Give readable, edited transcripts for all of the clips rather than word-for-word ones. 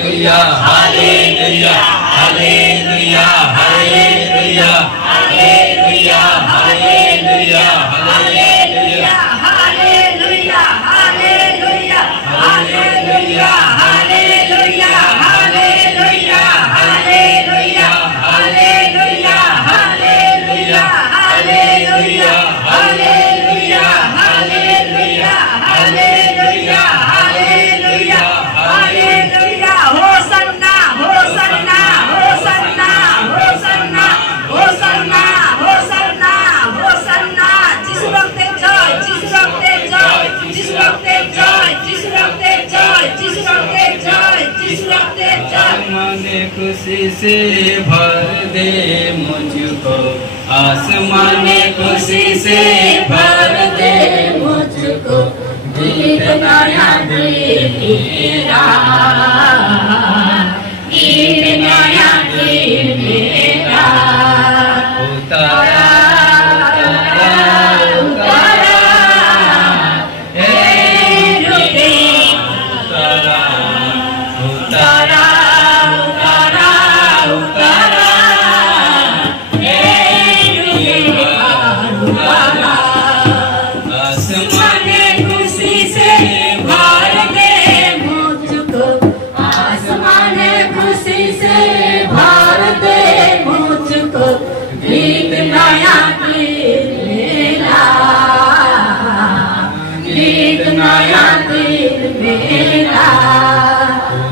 Hallelujah, hallelujah, hallelujah, hallelujah, hallelujah, hallelujah, hallelujah, hallelujah, hallelujah, hallelujah, hallelujah, hallelujah, hallelujah, hallelujah, hallelujah, hallelujah, hallelujah, hallelujah, hallelujah, hallelujah. Hosanna, Hosanna, Hosanna, Hosanna, Hosanna, Hosanna, Hosanna. যিশু রক্তের জয়, যিশু রক্তের জয়, যিশু রক্তের জয়, যিশু রক্তের জয়, যিশু রক্তের জয়, যিশু রক্তের জয়। आसमाने खुशी से भर दे मुझको, आसमाने खुशी से भर दे मुझको, गीत नया दे मेरा, गीत नया दे मेरा। उतारा उतारा उतारा हे रुके, उतारा उतारा उतारा उतारा हे रुके, उतारा। आसमाने खुशी से भर दे मुझको, आसमाने खुशी से भर दे मुझको, गीत नया दिल मेरा, गीत नया दिल मेरा।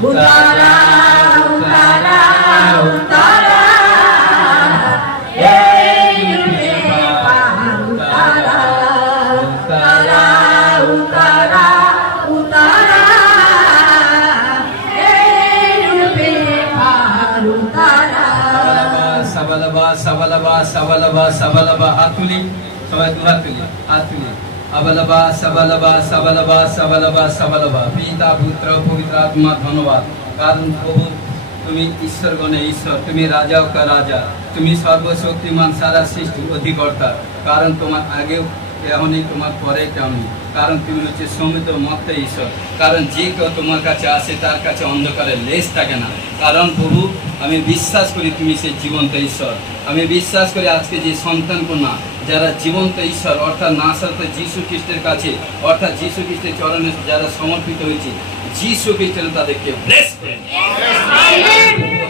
उतारा उतारा उतारा हे रुके पार, उतारा उतारा उतारा उतारा हे रुके पार, उतारा। सबलबा सबलबा सबलबा सबलबा, हाथ तुली সবাই, দু হাত তুলি, হাত তুলি। अबलबा सबलबा सबलबा सबलबा सबलबा, पिता पुत्र पवित्र आत्मा धन्यवाद। कारण प्रभु তুমি ঈশ্বরগণে ঈশ্বর, তুমি রাজাও কা রাজা, তুমি সর্বশক্তিমান সারা সৃষ্টির অধিকর্তা। কারণ তোমার আগেও কেউ নেই, তোমার পরে কেউ নেই। কারণ তুমি হচ্ছে সমৃদ্ধ মত্ত ঈশ্বর। কারণ যে কেউ তোমার কাছে আসে তার কাছে অন্ধকারের লেশ থাকে না। কারণ প্রভু আমি বিশ্বাস করি তুমি সেই জীবন্ত ঈশ্বর। আমি বিশ্বাস করি আজকে যে সন্তান কন্যা যারা জীবন্ত ঈশ্বর অর্থাৎ নাসরত যীশু খ্রিস্টের কাছে, অর্থাৎ যীশু খ্রিস্টের চরণে যারা সমর্পিত হয়েছে, যীশু খ্রিস্টের তাদেরকে ব্লেস করেন।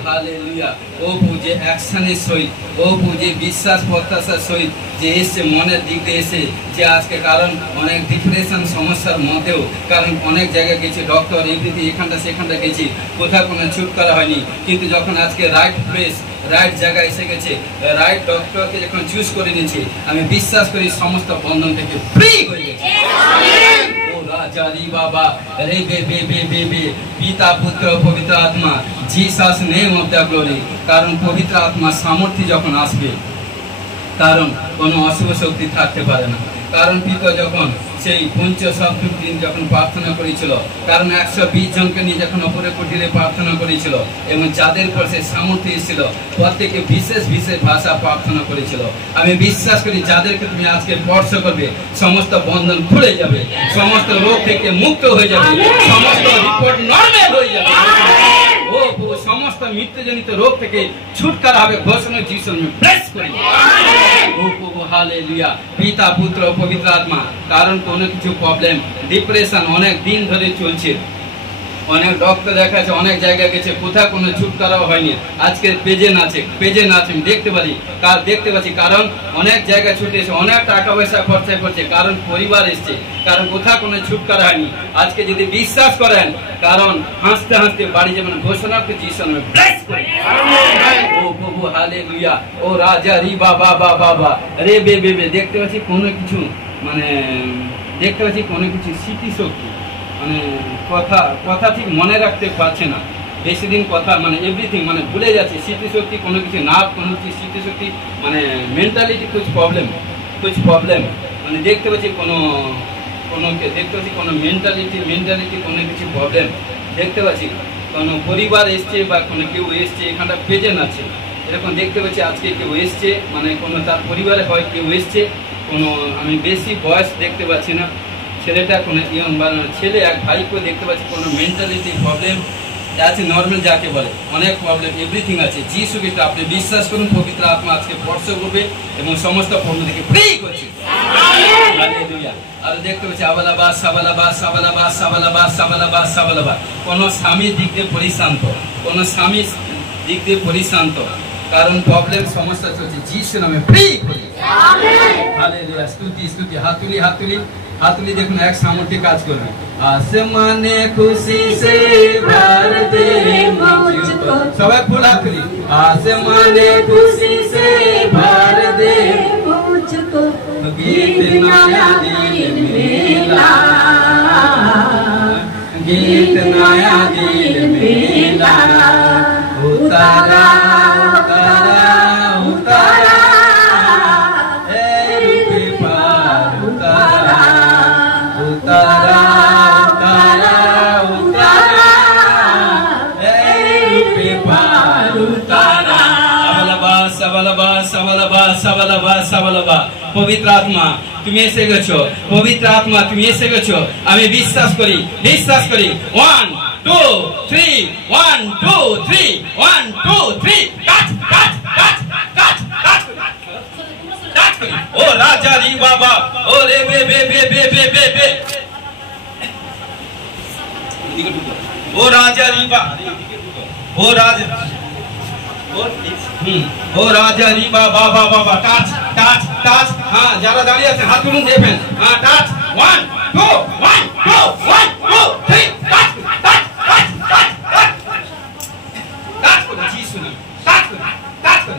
হালেলুয়া। ও প্রভু যে অ্যাকশনের সহিত, ও প্রভু যে বিশ্বাস প্রত্যাশার সহিত যে এসে মনের দিক দিয়ে এসে যে আজকে, কারণ অনেক ডিপ্রেশন সমস্যার মধ্যেও, কারণ অনেক জায়গায় গেছি ডক্টর এভরিথিং, এখানটা সেখানটা গেছি, কোথাও কোনো ছুটকারা হয়নি। কিন্তু যখন আজকে রাইট প্লেস রাইট জায়গায় এসে গেছে, রাইট ডক্টরকে যখন চুজ করে নিয়েছে, আমি বিশ্বাস করি সমস্ত বন্ধন থেকে ফ্রি হয়ে গেছে। ও রাজা রি বাবা রে বে বে বে বে বে, পিতা পুত্র পবিত্র আত্মা, Jesus name of the glory. কারণ পবিত্র আত্মা সামর্থ্য যখন আসবে, কারণ কোনো অশুভ শক্তি থাকতে পারে না। কারণ পিতা যখন সেই পঞ্চসপ্তম দিন যখন প্রার্থনা করেছিল, কারণ 120 জনকে নিয়ে যখন অপরে কুটিরে প্রার্থনা করেছিল এবং যাদের পর সে সামর্থ্য এসেছিল, প্রত্যেকে বিশেষ বিশেষ ভাষা প্রার্থনা করেছিল। আমি বিশ্বাস করি যাদেরকে তুমি আজকে স্পর্শ করবে, সমস্ত বন্ধন খুলে যাবে, সমস্ত রোগ থেকে মুক্ত হয়ে যাবে, সমস্ত রিপোর্ট নরমাল হয়ে যাবে। ও সমস্ত মৃত্যুজনিত রোগ থেকে ছুটকারা হবে ঘোষণা যিশু নামে ব্লেস করি। ও প্রভু হালেলুয়া। পিতা পুত্র পবিত্র আত্মা, কারণ কোনো কিছু প্রবলেম ডিপ্রেশন অনেক দিন ধরে চলছে, অনেক ডক্টর দেখাচ্ছে, অনেক জায়গায় গেছে, কোথাও কোনো ছুটকারাও হয়নি। আজকে পেজেন্ট আছে, পেজেন্ট আছে, আমি দেখতে পাচ্ছি। কারণ অনেক জায়গায় ছুটে এসে অনেক টাকা পয়সা খরচা করছে, কারণ পরিবার এসছে, কারণ কোথাও কোনো ছুটকারা হয়নি। আজকে যদি বিশ্বাস করেন, কারণ হাসতে হাসতে বাড়ি যাবেন, ঘোষণা করে যিশু নামে ব্লেস করি। ও প্রভু হালেলুয়া। ও রাজা রি বাবা বাবা রে বে বে বে, দেখতে পাচ্ছি কোনো কিছু দেখতে পাচ্ছি কোনো কিছু স্মৃতিশক্তি, কথা ঠিক মনে রাখতে পারছে না, বেশি দিন কথা এভরিথিং ভুলে যাচ্ছে, স্মৃতিশক্তি কোনো কিছু না, কোনো কিছু স্মৃতিশক্তি মেন্টালিটি কুছ প্রবলেম দেখতে পাচ্ছি দেখতে পাচ্ছি কোনো মেন্টালিটি কোনো কিছু প্রবলেম দেখতে পাচ্ছি। কোনো পরিবার এসছে বা কোনো কেউ এসছে, এখানটা প্রেজেন্ট আছে, এরকম দেখতে পাচ্ছি। আজকে কেউ এসছে, কোনো তার পরিবারে হয় কেউ এসছে, কোনো আমি বেশি বয়স দেখতে পাচ্ছি না, ছেলেটা কোনো ইয়ং ছেলে এক ভাইকেও দেখতে পাচ্ছি কোনো মেন্টালিটি প্রবলেম আছে নর্মাল যাকে বলে, অনেক প্রবলেম এভরিথিং আছে। যিশু খ্রিস্ট আপনি বিশ্বাস করুন, পবিত্র আত্মা আজকে স্পর্শ করবে এবং সমস্ত প্রবলেম থেকে ফ্রি করছে। হালেলুয়া। আর দেখতে পাচ্ছি আবালাবাস সাবালাবাস সাবালাবাস সাবালাবাস সাবালাবাস সাবালাবাস। কোনো স্বামীর দিক দিয়ে পরিশান্ত, কোনো স্বামীর দিক দিয়ে পরিশান্ত, কারণ প্রবলেম সমস্যা চলছে, যিশু নামে ফ্রি করি। হালেলুয়া। স্তুতি স্তুতি। হাতুলি হাতুলি হাতুলি দেখুন এক সামর্থ্যে কাজ করবে। আসমানে খুশি সে ভর দে মুঝকো, সবাই ফুল হাতুলি। আসমানে খুশি সে ভর দে মুঝকো, গীত নয়া দিল মিলা, गीत नया दिल मिला, उतारा उतारा उतारा रूपे पार उतारा उतारा उतारा उतारा रूपे पार उतारा। सबलबा सबलबा सबलबा सबलबा सबलबा। পবিত্র আত্মা তুমি এসে গেছো, পবিত্র আত্মা তুমি এসে গেছো, আমি বিশ্বাস করি, বিশ্বাস করি। 1 2 3 1 2 3 1 2 3 কাট কাট কাট কাট কাট কাট। ও রাজা রি বাবা, ও রে বে বে বে বে বে বে বে, ও রাজা রি বাবা, ও রাজা, ও রাজা রি বাবা বাবা। Touch touch touch. হ্যাঁ যারা দাঁড়িয়ে আছে হাত তুলুন দেবেন। হ্যাঁ touch. 1 2 1 2 1 2 3 touch touch touch touch touch touch করে যিশু নামে টাচ করে টাচ করে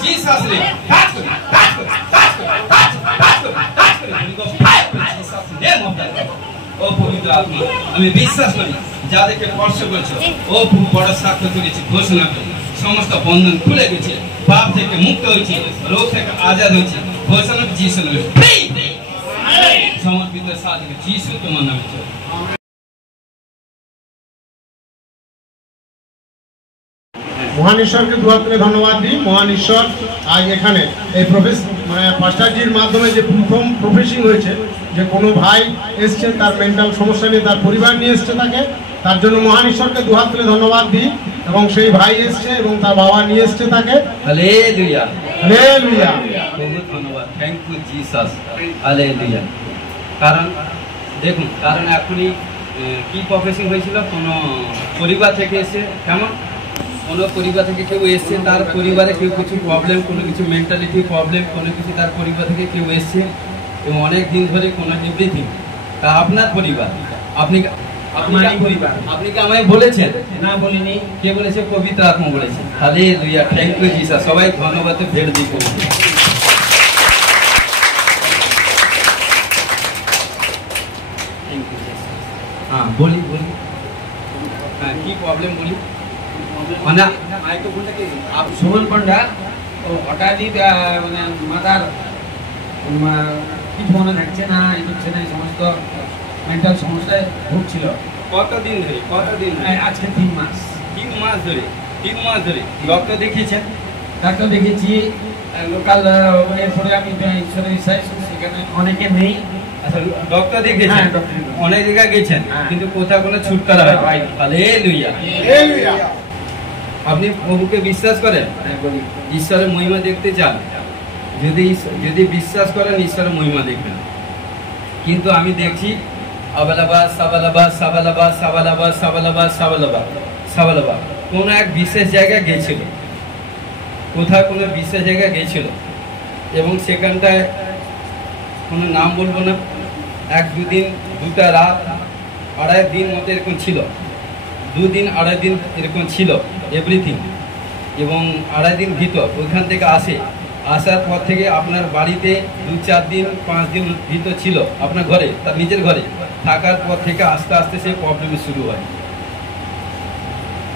জিসাস নেম টাচ করে টাচ করে টাচ করে টাচ টাচ করে টাচ করে ফায়ার করে Jesus name of the Lord. ও পবিত্র আত্মা আমি বিশ্বাস করি যাদেরকে স্পর্শ করেছো, ও বড় সাক্ষ্য তুলেছি, ঘোষণা করি সমস্ত বন্ধন খুলে গেছে, পাপ থেকে মুক্ত হয়েছে, রোগ থেকে আজাদ হয়েছে। ঘোষণা যিশু নামে ফ্রি সমর্পিত সাথে যিশু তোমার নামে চলে। মহান ঈশ্বরকে দুহাত তুলে ধন্যবাদ দিই। মহান ঈশ্বর আজ এখানে এই পাস্টারজির মাধ্যমে যে প্রথম প্রফেসিং হয়েছে, যে কোনো ভাই এসছে তার মেন্টাল সমস্যা নিয়ে, তার পরিবার নিয়ে এসছে তাকে, তার জন্য মহান ঈশ্বরকে দুহাত তুলে ধন্যবাদ দিই। এবং সেই ভাই এসছে এবং তার বাবা নিয়ে এসছে তাকে। Hallelujah hallelujah. বহুত ধন্যবাদ, থ্যাংক ইউ জিসাস। হালেলুয়া। কারণ দেখুন, কারণ এখনই কি প্রফেসিং হয়েছিল, কোনো পরিবার থেকে এসে, কেমন কোনো পরিবার থেকে কেউ এসছে, তার পরিবারে কেউ কিছু প্রবলেম, কোনো কিছু মেন্টালিটি প্রবলেম, কোনো কিছু তার পরিবার থেকে কেউ এসছে এবং অনেক দিন ধরে কোনো এভরিথিং। তা আপনার পরিবার, আপনি পরিবার, আপনি কি আমায় বলেছেন? না বলিনি। কে বলেছে? পবিত্র আত্মা বলেছে। Hallelujah, thank you Jesus. সবাই ধন্যবাদ ভেড় দিব। হ্যাঁ বলি বলি, হ্যাঁ কি প্রবলেম বলি। মানে সুমন পণ্ডা হঠাৎই মানে মাথার কিছু মনে থাকছে না, এই হচ্ছে না, এই সমস্ত মেন্টাল সমস্যায় ভুগছিল। কতদিন ধরে? কতদিন? আজকে 3 মাস। 3 মাস ধরে? 3 মাস ধরে ডক্টর দেখিয়েছেন? ডাক্তার দেখেছি লোকাল, এরপরে আমি ঈশ্বরের ইচ্ছায় সেখানে অনেকে নেই। আচ্ছা ডক্টর দেখিয়েছেন? অনেক জায়গায় গেছেন কিন্তু কোথাও কোনো ছুটকারা হয়। হালেলুয়া। আপনি প্রভুকে বিশ্বাস করেন? ঈশ্বরের মহিমা দেখতে চান? যদি বিশ্বাস করেন ঈশ্বরের মহিমা দেখবেন। কিন্তু আমি দেখছি আবালাবাদ সাবালাবাদ সাবালাবাদ সাবালাবাদ সাবালাবাদ সাবালাবাদ সাবালাবাদ কোনো এক বিশেষ জায়গায় গেছিল, কোথাও কোনো বিশেষ জায়গায় গেছিল এবং সেখানটায় কোনো নাম বলবো না, 1-2 দিন 2টা রাত 2.5 দিন মতো এরকম ছিল, 2 দিন 2.5 দিন এরকম ছিল এভরিথিং। এবং 2.5 দিন ভিতর ওইখান থেকে আসার পর থেকে আপনার বাড়িতে 2-4 দিন 5 দিন ভিতর ছিল, আপনার ঘরে, তার নিজের ঘরে থাকার পর থেকে আস্তে আস্তে সেই প্রবলেম শুরু হয়।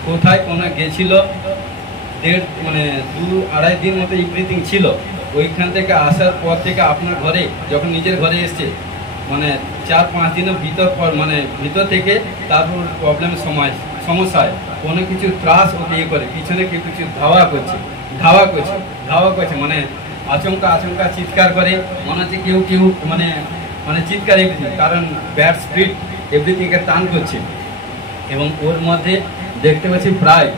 কোথায় কোনো গেছিল, 2-2.5 দিন মতো এভরিথিং ছিল, ওইখান থেকে আসার পর থেকে আপনার ঘরে যখন নিজের ঘরে এসছে, মানে 4-5 দিনের ভিতর থেকে তারপর প্রবলেমের সমস্যায় কোনো কিছু ত্রাস ওকে ইয়ে করে, পিছনে কেউ কিছু ধাওয়া করছে, মানে আচমকা চিৎকার করে, মনে হচ্ছে কেউ মানে চিৎকার এভরিথিং, কারণ ব্যাড স্পিরিট এভরিথিংকে টান করছে। এবং ওর মধ্যে দেখতে পাচ্ছি প্রায়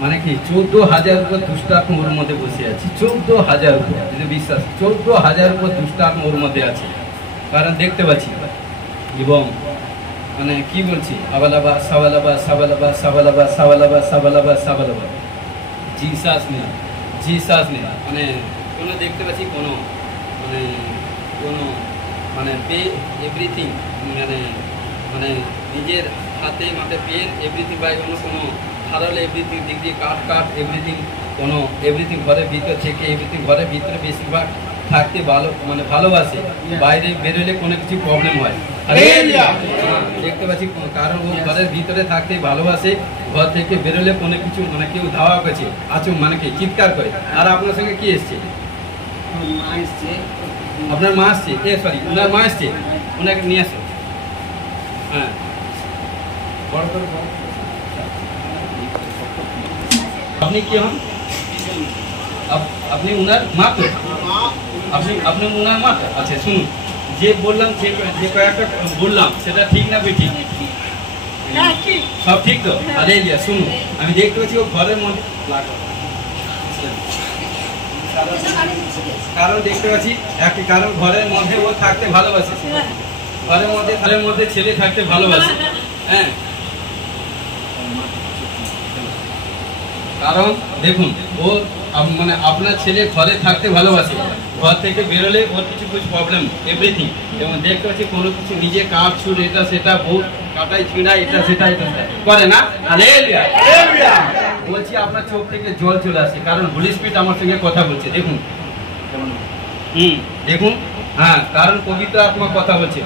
মানে কি 14,000 উপর দুষ্টাত্মা ওর মধ্যে বসে আছে। 14,000 উপর, যদি বিশ্বাস 14,000 উপর দুষ্টাত্মা ওর মধ্যে আছে। কারণ দেখতে পাচ্ছি এবং মানে কি বলছি, আবালাবা সাবালাবা সাবালাবা সাবালাবা সাবালাবা সাবালাবা সাবালাবা, জিসাস নেই, জিসাস নেই, মানে কোনো দেখতে পাচ্ছি কোনো মানে কোনো মানে পে এভরিথিং, মানে মানে নিজের হাতে মাঠে পেয়ে এভরিথিং বাই অন্য কোনো হারালে এভরিথিং দিক দিয়ে কাট এভরিথিং, কোনো এভরিথিং ঘরের ভিতর থেকে এভরিথিং ঘরের ভিতরে বেশিরভাগ থাকতে ভালো মানে ভালোবাসে, বাইরে বেরোলে কোনো কিছু প্রবলেম হয়। দেখতে পাচ্ছি কারণ ও ঘরের ভিতরে থাকতে ভালোবাসে, ঘর থেকে বেরোলে কোনো কিছু মানে কেউ ধাওয়া করছে আছো মানে কি চিৎকার করে। আর আপনার সঙ্গে কি এসছে? আপনার মা আসছে, সরি ওনার মা আসছে, ওনাকে নিয়ে আসো। হ্যাঁ আপনি কি হন? আপনি উনার মা তো? আপনি উনার মা? আচ্ছা শুনুন, যে বললাম যে কয়েকটা বললাম সেটা ঠিক না বে? ঠিক, সব ঠিক তো? আরে শুনুন, আমি দেখতে পাচ্ছি ও ঘরের মধ্যে, কারণ দেখতে পাচ্ছি একটি কারণ ঘরের মধ্যে ও থাকতে ভালোবাসে, ঘরের মধ্যে ছেলে থাকতে ভালোবাসে। হ্যাঁ কারণ দেখুন ও মানে আপনার ছেলে ঘরে থাকতে ভালোবাসে, ঘর থেকে বেরোলে ওর কিছু প্রবলেম এভরিথিং, এবং দেখতে পাচ্ছি কোনো কিছু নিজে কাজ ছুট এটা সেটা বউ কাটাই ছিঁড়া এটা সেটা করে না। বলছি আপনার চোখ থেকে জল চলে আসে, কারণ হোলি স্পিরিট আমার সঙ্গে কথা বলছে। দেখুন দেখুন, হ্যাঁ কারণ পবিত্র আত্মা কথা বলছে।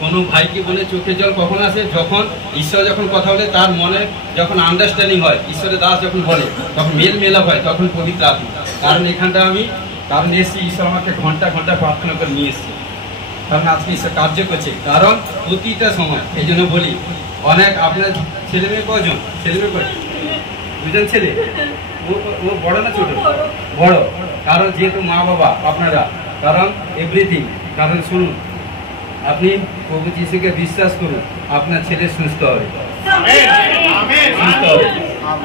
কোনো ভাইকে বলে চোখে জল কখন আসে? যখন ঈশ্বর যখন কথা বলে তার মনে যখন আন্ডারস্ট্যান্ডিং হয়, ঈশ্বরের দাস যখন বলে তখন মেলাপ হয়, তখন পবিত্র আত্মা। কারণ এখানটা আমি কারণ এসেছি, ঈশ্বর আমাকে ঘন্টা ঘন্টা প্রার্থনা করে নিয়ে এসেছি, কারণ আজকে ঈশ্বর কার্য করছে। কারণ প্রতিটা সময় এই জন্য বলি, অনেক আপনার ছেলে মেয়ে কজন? ছেলে মেয়ে কজন? দুজন ছেলে? ও বড় না ছোট? বড়। কারণ যেহেতু মা বাবা আপনারা, কারণ এভরিথিং, কারণ শুনুন আপনি প্রভু যিশুকে বিশ্বাস করুন, আপনার ছেলে সুস্থ হবে, সুস্থ হবে।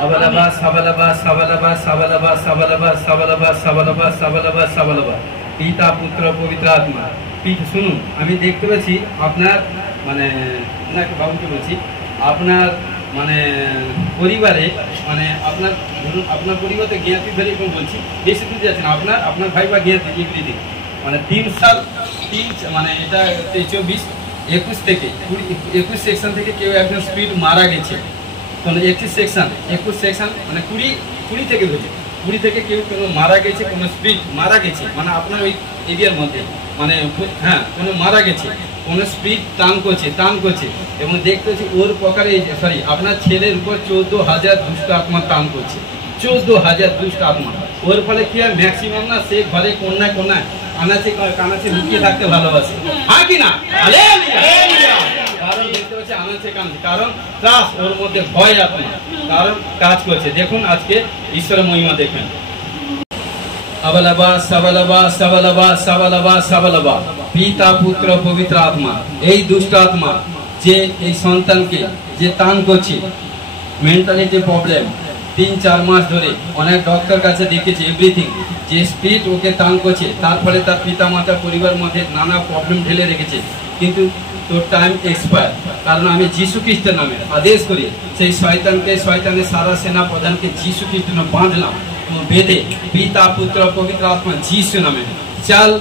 আবালাবা সাবালাবা সাবালাবা সাবালাবা সাবালাবা সাবালাবা সাবালাবা সাবালাবা সাবালাবা, পিতা পুত্র পবিত্র আত্মা। শুনুন আমি দেখতে পাচ্ছি আপনার মানে ওনাকে বাবুকে বলছি, আপনার মানে পরিবারে মানে আপনার ধরুন আপনার পরিবারে জ্ঞাতি ধরে এরকম বলছি, বেশি দূর যাচ্ছেন আপনার ভাই বা জ্ঞাতি এভরিথিং মানে 3 সাল মানে এটা 24-21 থেকে 21 সেকশন থেকে কেউ একজন স্পিড মারা গেছে। কোনো 21 সেকশন মানে 20 থেকে ধরেছে, 20 থেকে কেউ কোনো মারা গেছে, কোনো স্পিড মারা গেছে মানে আপনার ওই এরিয়ার মধ্যে মানে হ্যাঁ কোনো মারা গেছে, কোনো স্পিড টান করছে এবং দেখতে হচ্ছে ওর প্রকারে সরি আপনার ছেলের উপর 14,000 দুষ্ট আত্মা টান করছে, 14,000 দুষ্ট আত্মা। ওর ফলে কি হয় ম্যাক্সিমাম না সে ঘরে কোনায় কানাচে লুকিয়ে থাকতে ভালোবাসে, হ্যাঁ কি না? কারণ দেখতে পাচ্ছি আনাচে কানাচে, কারণ ত্রাস ওর মধ্যে ভয় আত্মা, কারণ কাজ করছে। দেখুন আজকে ঈশ্বরের মহিমা দেখেন। আবালাবা সাবালাবা সাবালাবা সাবালাবা সাবালাবা, পিতা পুত্র পবিত্র আত্মা। এই দুষ্ট আত্মা যে এই সন্তানকে যে টান করছে, মেন্টালি যে প্রবলেম 3-4 মাস ধরে অনেক ডক্টর কাছে দেখেছে, এভরিথিং যে স্পিড ওকে টান করছে, তার ফলে তার পিতা মাতা পরিবার মধ্যে নানা প্রবলেম ঢেলে রেখেছে। কিন্তু তোর টাইম এক্সপায়ার, কারণ আমি যিশু খ্রিস্টের নামে আদেশ করি সেই শয়তানের সারা সেনা প্রধানকে যিশু খ্রিস্টের নামে বাঁধলাম, বেঁধে পিতা পুত্র পবিত্র আত্মা যিশু নামে চাল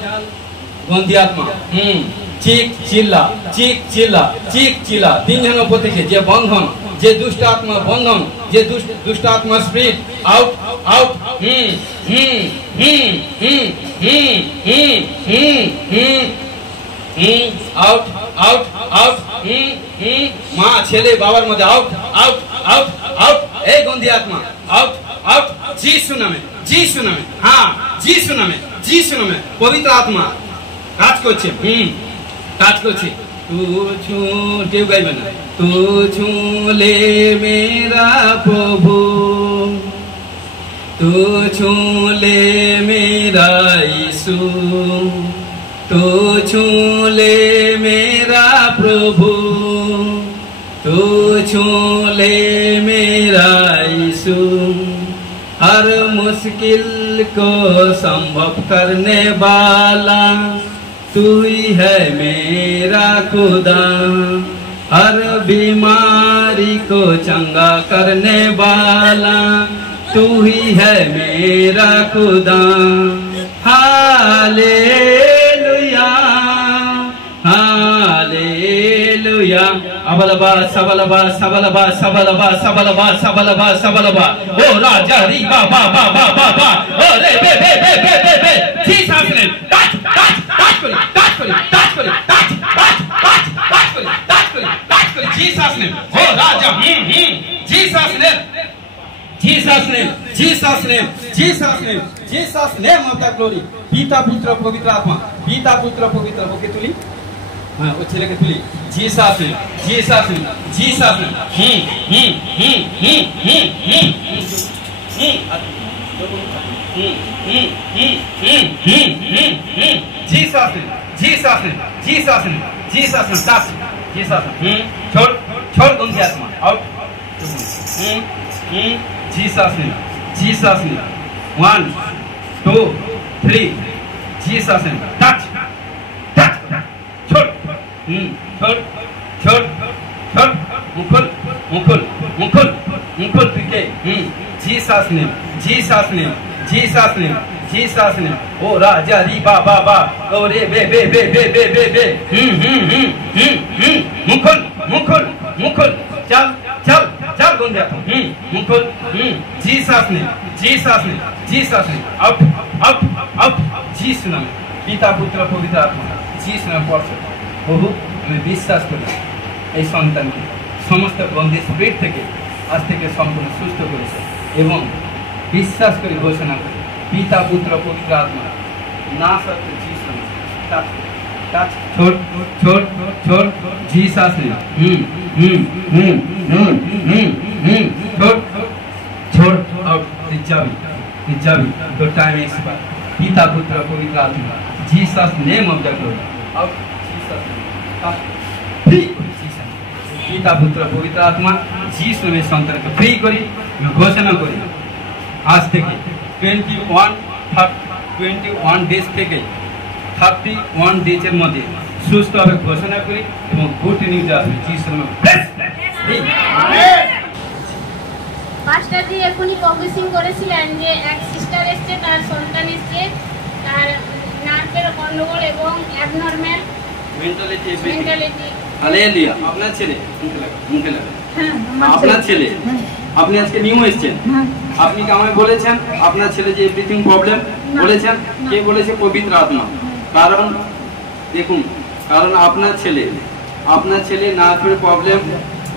গন্ধি আত্মা চিক চিল্লা 3 জনের উপর থেকে যে বন্ধন, যে দুষ্ট আত্মা বন্ধন, যে দুষ্ট আত্মা spirit out out out out out মা ছেলে বাবার মধ্যে আউট আউট আউট আউট, এই গন্ধি আত্মা আউট আউট যিশু নামে হ্যাঁ যিশু নামে পবিত্র আত্মা কাজ করছে কাজ করছে। কেউ গাইবে না, তু ছুলে মেরা প্রভু, তু ছুলে মেরা ইসু, তু ছুলে মেরা প্রভু, তু ছুলে মেরা यीशु हर मुश्किल को संभव करने वाला तू ही है मेरा खुदा हर बीमारी को चंगा करने वाला तू ही है मेरा खुदा हालेलुया हालेलुया अबलबा सबलबा सबलबा सबलबा सबलबा सबलबा सबलबा ओ राजा री बा बा बा बा बा बा ओ रे बे बे बे बे बे बे Jesus name touch touch touch करी टच करी टच करी टच टच टच टच करी टच करी टच करी जीसस नेम ओ राजा Jesus name Jesus name, Jesus name, Jesus name, Jesus name of the glory. पिता पुत्र पवित्र आत्मा, पिता पुत्र पवित्र ओके तुली, हाँ वो चले के तुली. Jesus name, Jesus name, Jesus name. Jesus name, Jesus name, Jesus name, Jesus name. That's Jesus name. छोड़ गंदी आत्मा out. Jesus name, Jesus name. 1, 2, 3. Jesus name. Touch, touch. Chod, chod. Mukul. Pike. Jesus name, Jesus name, Jesus name, Jesus name. Oh Raja ri ba ba ba. Oh re be. Mukul. चल गंदे आत्मा Mukul Jesus ने out Jesus नाम पिता पुत्र पवित्र आत्मा Jesus नाम পড়ছে প্রভু আমি বিশ্বাস করি এই সন্তানকে সমস্ত বন্দি স্পিরিট থেকে আজ থেকে সম্পূর্ণ সুস্থ করেছে এবং বিশ্বাস করে ঘোষণা করি পিতা পুত্র পবিত্র আত্মা না সত্য जीसस टच छोड़ जीसस ने छोड़ आउट जावी तो टाइम एक्सपायर पिता पुत्र पवित्र आत्मा Jesus name of the glory out Jesus free पिता पुत्र पवित्र आत्मा जीसस में संतान को फ्री करी घोषणा करी आज থেকে 21 डेज থেকে 31 डेजের মধ্যে সুস্থভাবে ঘোষণা করি এবং গুড নিউজ আসবে जीसस নামে পাস্টার জি এখনই প্রফেসিং করেছিলেন যে এক সিস্টার এসছে তার সন্তান এসছে তার নার্ভের গন্ডগোল এবং অ্যাবনরমাল মেন্টালিটি হালেলুয়া আপনার ছেলে মুখে লাগা আপনার ছেলে আপনি আজকে নিউ এসেছেন আপনি কি আমায় বলেছেন আপনার ছেলে যে এভরিথিং প্রবলেম বলেছেন কে বলেছে পবিত্র আত্মা কারণ দেখুন কারণ আপনার ছেলে নার্ভের প্রবলেম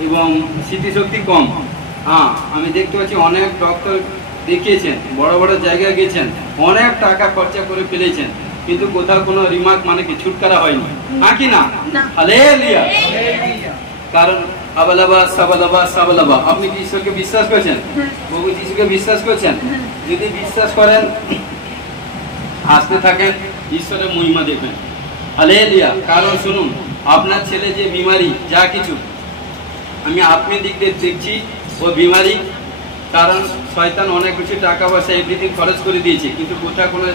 এবং স্মৃতিশক্তি কম হ্যাঁ আমি দেখতে পাচ্ছি অনেক ডক্টর দেখিয়েছেন বড় জায়গায় গেছেন অনেক টাকা খরচা করে ফেলেছেন কিন্তু কোথাও কোনো রিমার্ক মানে কি ছুটকারা হয়নি নাকি না হালেলুয়া কারণ সাবালাবা আপনি কি ঈশ্বরকে বিশ্বাস করছেন প্রভু যিশুকে বিশ্বাস করছেন যদি বিশ্বাস করেন হাসতে থাকেন ঈশ্বরের মহিমা দেখবেন হালেলুয়া কারণ শুনুন আপনার ছেলে যে বিমারি যা কিছু আমি আত্মীয় দিক দিয়ে দেখছি ও বিমারি কারণ শয়তান অনেক কিছু টাকা পয়সা এভরিথিং খরচ করে দিয়েছে কিন্তু কোথাও কোনো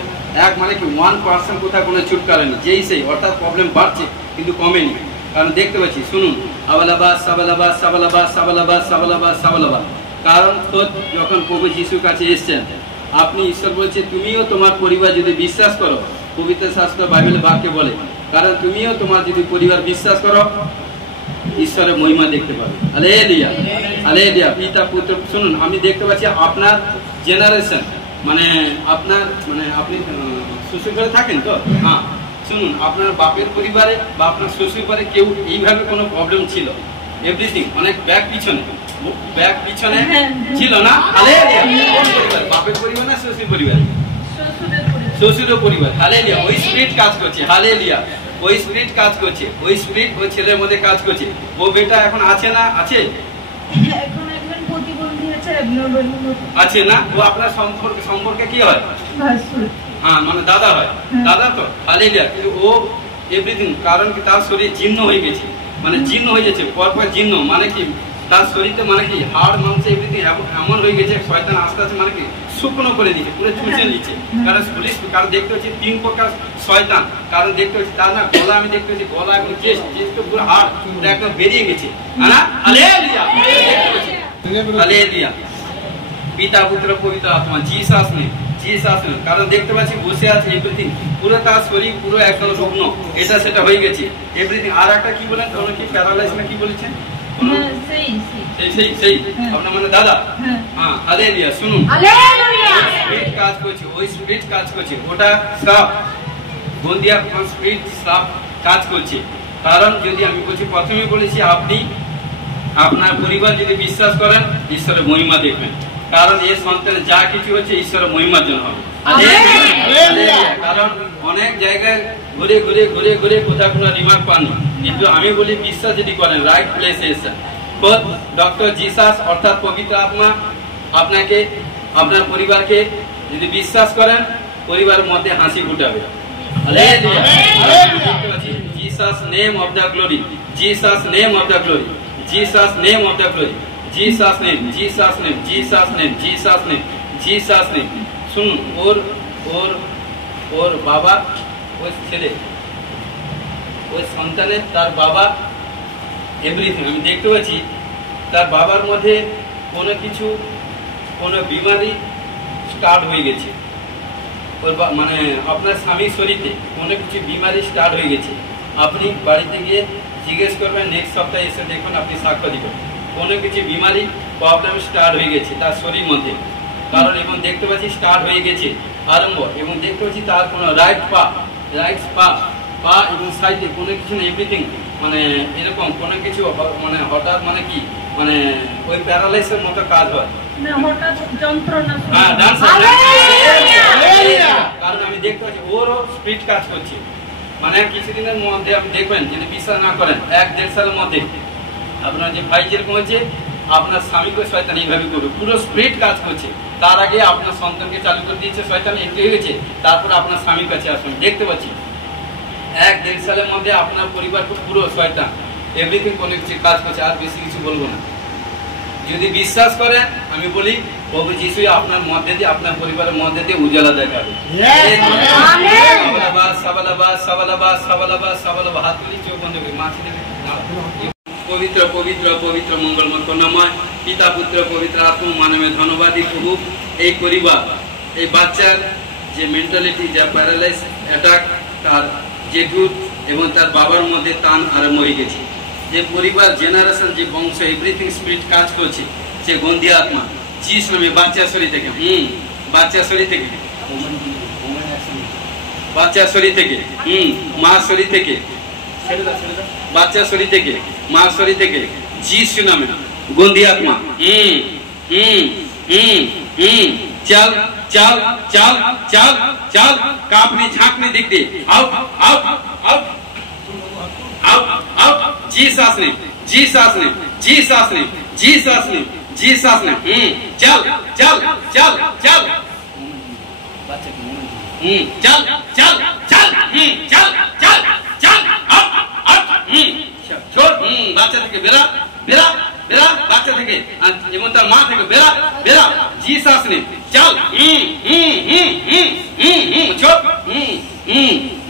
এক মানে কি 1% কোথাও কোনো ছুটকারা নেই যেই সেই অর্থাৎ প্রবলেম বাড়ছে কিন্তু কমেনি কারণ দেখতে পাচ্ছি শুনুন সাবালাবা কারণ তো যখন প্রভু যিশুর কাছে এসেছেন আপনি ঈশ্বর বলছে তুমিও তোমার পরিবার যদি বিশ্বাস করো পবিত্র শাস্ত্র বাইবেলের বাক্যে বলে কারণ তুমিও তোমার যদি পরিবার বিশ্বাস করো ঈশ্বরের মহিমা দেখতে পাবে হালেলুয়া পিতা পুত্র শুনুন আমি দেখতে পাচ্ছি আপনার জেনারেশন মানে আপনার মানে আপনি শ্বশুর ঘরে থাকেন তো হ্যাঁ শুনুন আপনার বাপের পরিবারে বা আপনার শ্বশুর ঘরে কেউ এইভাবে কোনো প্রবলেম ছিল এভরিথিং অনেক ব্যাগ পিছনে ছিল না বাপের পরিবার না শ্বশুর পরিবার শ্বশুরের পরিবার হালেলুয়া ওই স্পিরিট কাজ করছে হালেলুয়া ওই স্পিরিট কাজ করছে ওই স্পিরিট ওই ছেলের মধ্যে কাজ করছে ও বেটা এখন আছে না আছে এখন একজন প্রতিবন্ধী আছে না ও আপনার সম্পর্কে কি হয় হ্যাঁ মানে দাদা হয় দাদা তো হালেলুয়া কিন্তু ও এভরিথিং কারণ কি তার শরীর জীর্ণ হয়ে গেছে মানে জীর্ণ হয়ে যাচ্ছে পরপর জীর্ণ মানে কি তার শরীরে মানে কি হাড় মাংস এমনিতে এমন হয়ে গেছে, শয়তান আস্তে আস্তে মানে কি শুকনো করে দিচ্ছে, পুরো চুষে নিচ্ছে। কারণ পুলিশ কারণ দেখতে হচ্ছে 3 প্রকার শয়তান, কারণ দেখতে হচ্ছে তার না গলা, আমি দেখতে হচ্ছে গলা এবং চেস্ট তো পুরো হাড় পুরো একদম বেরিয়ে গেছে। Hallelujah hallelujah. পিতা পুত্র পবিত্র আত্মা জিসাস নেই, জিসাস নেই। কারণ দেখতে পাচ্ছি বসে আছে এভরিথিং, পুরো তার শরীর পুরো একদম রুগ্ন, এটা সেটা হয়ে গেছে এভরিথিং। আর একটা কি বলেন, কোনো কি প্যারালাইজ না কি বলেছেন? সেই আপনার মানে দাদা, হ্যাঁ হালেলুয়া। শুনুন, স্পিরিট কাজ করছে, ওই স্পিরিট কাজ করছে, ওটা সাপ গন্দিয়া স্পিরিট সাপ কাজ করছে। কারণ যদি আমি বলছি, প্রথমে বলেছি আপনি আপনার পরিবার যদি বিশ্বাস করেন ঈশ্বরের মহিমা দেখবেন, কারণ এই সন্তানের যা কিছু হচ্ছে ঈশ্বরের মহিমার জন্য হবে। কারণ অনেক জায়গায় ঘুরে ঘুরে ঘুরে ঘুরে কোথাও কোনো রিমার্ক পাননি, কিন্তু আমি বলি বিশ্বাস যদি করেন রাইট প্লেসে এসে ডক্টর জিসাস অর্থাৎ পবিত্র আত্মা আপনাকে আপনার পরিবারকে যদি বিশ্বাস করেন পরিবারের মধ্যে হাসি ফুটাবে। Jesus name of the glory, Jesus name of the glory, Jesus name of the glory, Jesus name, Jesus name, Jesus name, Jesus name, Jesus name. শুনুন, ওর ওর ওর বাবা, ওই ছেলে, ওই সন্তানের তার বাবা এভরিথিং আমি দেখতে পাচ্ছি তার বাবার মধ্যে কোনো কিছু কোনো বিমারি স্টার্ট হয়ে গেছে, ওর মানে আপনার স্বামীর শরীরে কোনো কিছু বিমারি স্টার্ট হয়ে গেছে। আপনি বাড়িতে গিয়ে জিজ্ঞেস করবেন, নেক্সট সপ্তাহে এসে দেখুন, আপনি সাক্ষ্য দিবেন কোনো কিছু বিমারি প্রবলেম স্টার্ট হয়ে গেছে তার শরীর মধ্যে। কারণ এবং দেখতে পাচ্ছি স্টার্ট হয়ে গেছে আরম্ভ, এবং দেখতে পাচ্ছি তার কোনো রাইট পা পা এবং সাইডে কোনো কিছু না এভরিথিং মানে এরকম কোনো কিছু মানে হঠাৎ মানে কি মানে ওই প্যারালাইসের মতো কাজ হয়। কারণ আমি দেখতে পাচ্ছি ওরও স্পিড কাজ করছে, মানে কিছুদিনের মধ্যে আপনি দেখবেন যদি বিশ্বাস না করেন 1-1.5 সালের মধ্যে আপনার যে ভাই যেরকম হচ্ছে আপনার স্বামীকে শয়তান এইভাবে করবে, পুরো স্পিড কাজ করছে। তার আগে আপনার সন্তানকে চালু করে দিয়েছে শয়তান, এন্ট্রি হয়ে গেছে, তারপর আপনার স্বামীর কাছে আসবেন। দেখতে পাচ্ছি 1-1.5 সালের মধ্যে আপনার পরিবারকে পুরো শয়তান এভরিথিং কোনো কিছু কাজ করছে। আর বেশি কিছু বলবো না, যদি বিশ্বাস করেন আমি বলি প্রভু যিশু আপনার মধ্যে দিয়ে আপনার পরিবারের মধ্যে দিয়ে উজালা দেখাবে। হাত তুলি, চোখ বন্ধ করি, মাছি দেবে। পবিত্র পবিত্র পবিত্র মঙ্গলময় করুণাময় পিতা পুত্র পবিত্র আত্মা মানবে ধন্যবাদী প্রভু। এই পরিবার, এই বাচ্চার যে মেন্টালিটি, যা প্যারালাইজ অ্যাটাক তার জেঠুর এবং তার বাবার মধ্যে টান আরম্ভ হয়ে গেছে, যে পরিবার জেনারেশন যে বংশ এভরিথিং স্পিরিট কাজ করছে, সে গন্ধিয়া আত্মা জিস নামে বাচ্চা শরীর থেকে বাচ্চা শরীর থেকে বাচ্চা শরীর থেকে মা শরীর থেকে বাচ্চা শরীর থেকে মা শরীর থেকে জিস নামে গন্ধিয়া আত্মা चल चल चल चल चल कांपने झांकने दिख दे out out out out out जी सांस ने जी सांस ने जी सांस ने जी सांस ने जी सांस ने चल चल चल चल चल चल चल चल चल चल आउट आउट छोड़ বাচ্চা থেকে বেরা বেরা বেরা বাচ্চা থেকে যেমন তার মা থেকে বেরা বেরা জি सांस ने चल छोड़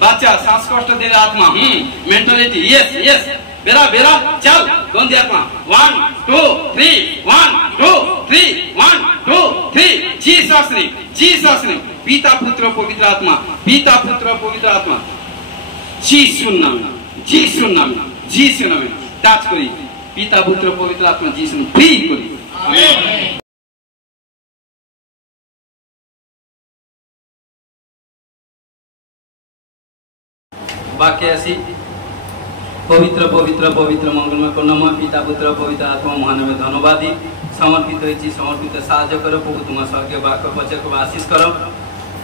বাচ্চা শ্বাসকষ্ট দিলে আত্মা mentality yes yes Bera Bera চল গন্দি আত্মা 1 2 3 1 2 3 1 2 3 জি सांस ने পিতা পুত্র পবিত্র আত্মা পিতা পুত্র পবিত্র আত্মা যিশুর নামে যিশুর নামে যিশুর নামে টাচ করি পিতা পুত্র পবিত্র আত্মা যিশুর নামে ফ্রি করি আমেন। বাক্যে আসি পবিত্র পবিত্র পবিত্র মঙ্গলময় করুণাময় পিতা পুত্র পবিত্র আত্মা মহানামে ধন্যবাদী সমর্পিত হয়েছি, সমর্পিত সাহায্য করো প্রভু, তোমার স্বর্গে বাক্য বচন খুব আশিস করো।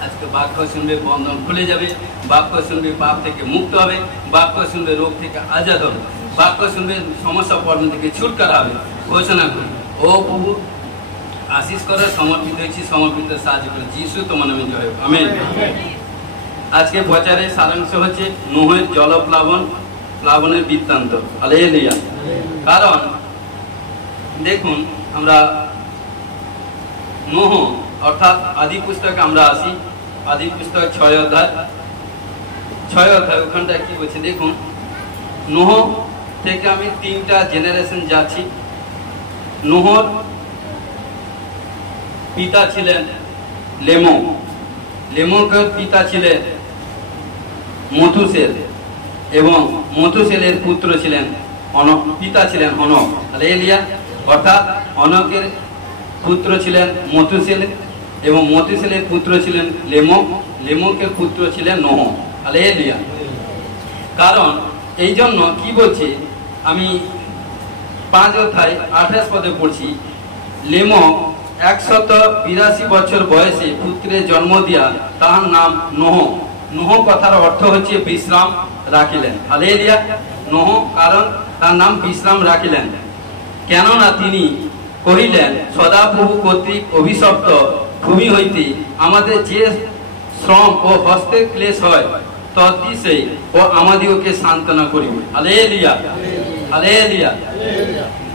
আজকে বাক্য শুনবে বন্ধন খুলে যাবে, বাক্য শুনবে পাপ থেকে মুক্ত হবে, বাক্য শুনবে রোগ থেকে আজাদ হবে, বাক্য শুনবে সমস্যা পর্ব থেকে ছুটকারা হবে। ঘোষণা করি ও প্রভু আশিস করো, সমর্পিত হয়েছি, সমর্পিত সাহায্য করো, যিশু তোমার নামে জয় হোক আমেন। আজকে প্রচারের সারাংশ হচ্ছে নোহের জলপ্লাবনের বৃত্তান্ত। হালেলুয়া। কারণ দেখুন আমরা নোহ অর্থাৎ আদি পুস্তকে আমরা আসি, আদি পুস্তক 6 অধ্যায় ওখানটায় কি বলছে দেখুন। নোহ থেকে আমি 3টা জেনারেশন যাচ্ছি। নোহর পিতা ছিলেন লেমক, লেমকের পিতা ছিলেন মথুসেল, এবং মথুসেলের পুত্র ছিলেন পিতা ছিলেন হনক। হালেলুয়া। অর্থাৎ হনকের পুত্র ছিলেন মথুসেল, এবং মথুসেলের পুত্র ছিলেন লেমক, লেমকের পুত্র ছিলেন নোহ। হালেলুয়া। কারণ এই জন্য কি বলছে, আমি 5 অধ্যায় 28 পদে পড়ছি, লেমক 182 বছর বয়সে পুত্রের জন্ম দিয়া তার নাম নোহ। নোহ কথার অর্থ হচ্ছে বিশ্রাম রাখিলেন। হালেলুয়া। নোহ কারণ তার নাম বিশ্রাম রাখিলেন, কেননা তিনি কহিলেন সদাপ্রভু কর্তৃক অভিশপ্ত ভূমি হইতে আমাদের যে শ্রম ও হস্তের ক্লেশ হয় তদ্দিশে ও আমাদিগকে সান্ত্বনা করিবে। Hallelujah, hallelujah.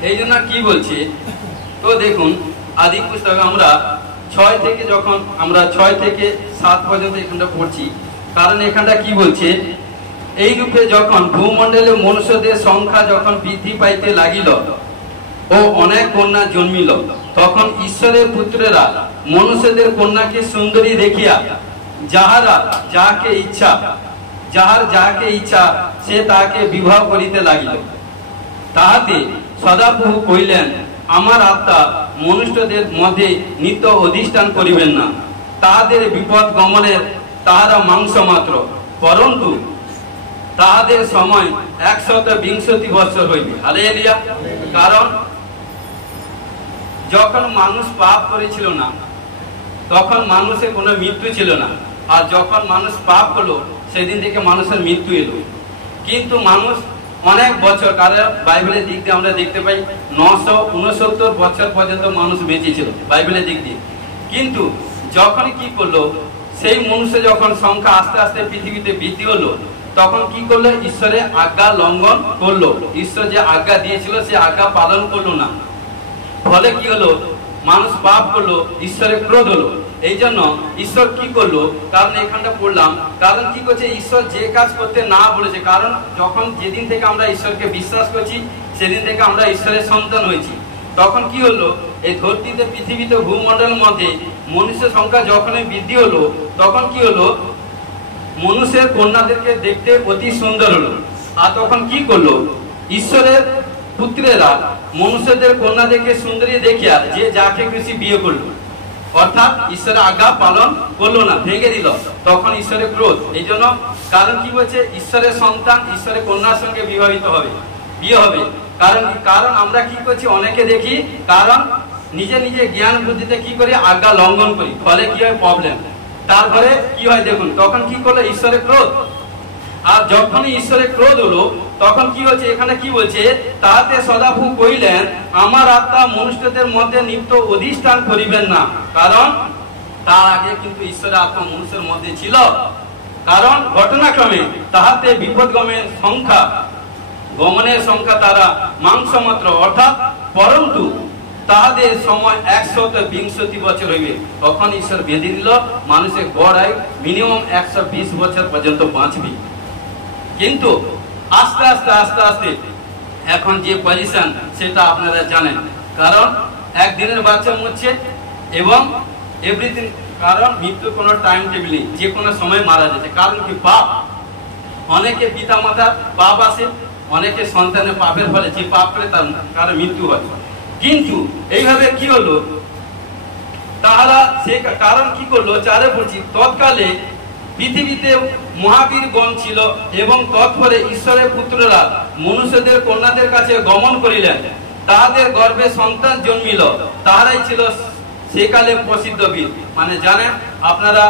এই জন্য কি বলছে, তো দেখুন আদি পুস্তকে আমরা 6 থেকে যখন আমরা 6 থেকে 7 পর্যন্ত এখানটা পড়ছি, কারণ এখানটা কি বলছে, এই রূপে যখন ভূমণ্ডলে মনুষ্যদের সংখ্যা যখন বৃদ্ধি পাইতে লাগিল ও অনেক কন্যা জন্মিল, তখন ঈশ্বরের পুত্রেরা মনুষ্যদের কন্যাকে সুন্দরী দেখিয়া যাহার যাকে ইচ্ছা সে তাকে বিবাহ করিতে লাগিল। তাহাতে সদাপ্রভু কহিলেন, আমার আত্মা মনুষ্যদের মধ্যে নিত্য অধিষ্ঠান করিবেন না, তাহাদের বিপদ গমনের তাহারা মাংস মাত্র, পরন্তু তাহাদের সময় 120 বৎসর হইবে। হালেলুয়া। কারণ যখন মানুষ পাপ করেছিল না তখন মানুষের কোনো মৃত্যু ছিল না, আর যখন মানুষ পাপ হলো সেদিন থেকে মানুষের মৃত্যু এলো। কিন্তু মানুষ অনেক বছর, কারণ বাইবেলের দিক দিয়ে আমরা দেখতে পাই 969 বছর পর্যন্ত মানুষ বেঁচে ছিল বাইবেলের দিক দিয়ে। কিন্তু যখন কি করলো, সেই মনুষ্য যখন সংখ্যা আস্তে আস্তে পৃথিবীতে বৃদ্ধি হলো, তখন কি করলো, ঈশ্বরের আজ্ঞা লঙ্ঘন করলো। ঈশ্বর যে আজ্ঞা দিয়েছিল সে আজ্ঞা পালন করলো না, ফলে কি হলো, মানুষ পাপ করলো, ঈশ্বরের ক্রোধ হলো। এই জন্য ঈশ্বর কি করলো, কারণ এখানটা পড়লাম, কারণ কি করছে, ঈশ্বর যে কাজ করতে না বলেছে, কারণ যখন যেদিন থেকে আমরা ঈশ্বরকে বিশ্বাস করছি সেদিন থেকে আমরা ঈশ্বরের সন্তান হয়েছি, তখন কি হলো, এই ধরতিতে পৃথিবীতে ভূমণ্ডলের মধ্যে মনুষ্য সংখ্যা যখনই বৃদ্ধি হলো, তখন কি হলো, মনুষ্যের কন্যাদেরকে দেখতে অতি সুন্দর হলো। আর তখন কি করলো, ঈশ্বরের পুত্রেরা মনুষ্যদের কন্যাদেরকে সুন্দরী দেখিয়া যে যাকে খুশি বিয়ে করলো, অর্থাৎ ঈশ্বরের আজ্ঞা পালন করলো না, ভেঙে দিল, তখন ঈশ্বরের ক্রোধ। এই জন্য কারণ কি বলছে, ঈশ্বরের সন্তান ঈশ্বরের কন্যার সঙ্গে বিয়ে হবে। কারণ আমরা কি করছি, অনেকে দেখি, কারণ নিজে জ্ঞান বুদ্ধিতে কি করি, আজ্ঞা লঙ্ঘন করি, ফলে কি হয়, প্রবলেম। তারপরে কি হয় দেখুন, তখন কি করলো, ঈশ্বরের ক্রোধ। আর যখনই ঈশ্বরের ক্রোধ হলো, তখন কি হচ্ছে, এখানে কি বলছে, তাহাতে সদাপ্রভু কহিলেন, আমার আত্মা মনুষ্যদের মধ্যে নিত্য অধিষ্ঠান করিবেন না। কারণ তার আগে কিন্তু ঈশ্বরের আত্মা মনুষ্যের মধ্যে ছিল, কারণ ঘটনাক্রমে তাহাতে বিপদগমের সংখ্যা তারা মাংস মাত্র, অর্থাৎ পরন্তু তাহাদের সময় 120 বছর হইবে। তখন ঈশ্বর বেঁধে দিল, মানুষের গড় আয়ু মিনিমাম 120 বছর পর্যন্ত বাঁচবে। কিন্তু আস্তে আস্তে এখন যে পজিশন সেটা আপনারা জানেন, কারণ একদিনের বাচ্চা মরছে এবং এভরিথিং, কারণ মৃত্যুর কোনো টাইম টেবিল নেই, যে কোনো সময় মারা যাচ্ছে। কারণ কি, পাপ। অনেকে পিতা মাতার পাপ আসে, অনেকে সন্তানের পাপের ফলে যে পাপ করে তার কারণ মৃত্যু হয়। কিন্তু এইভাবে কি হলো, তাহারা সে কারণ কি করলো, 4 পড়ছি, তৎকালে পৃথিবীতে মহাবীরগণ ছিল এবং তৎপরে ঈশ্বরের পুত্ররা মনুষ্যদের কন্যাদের কাছে গমন করিলেন, তাহাদের গর্ভে সন্তান জন্মিল, তাহারাই ছিল সেকালে প্রসিদ্ধ বীর। মানে জানেন আপনারা,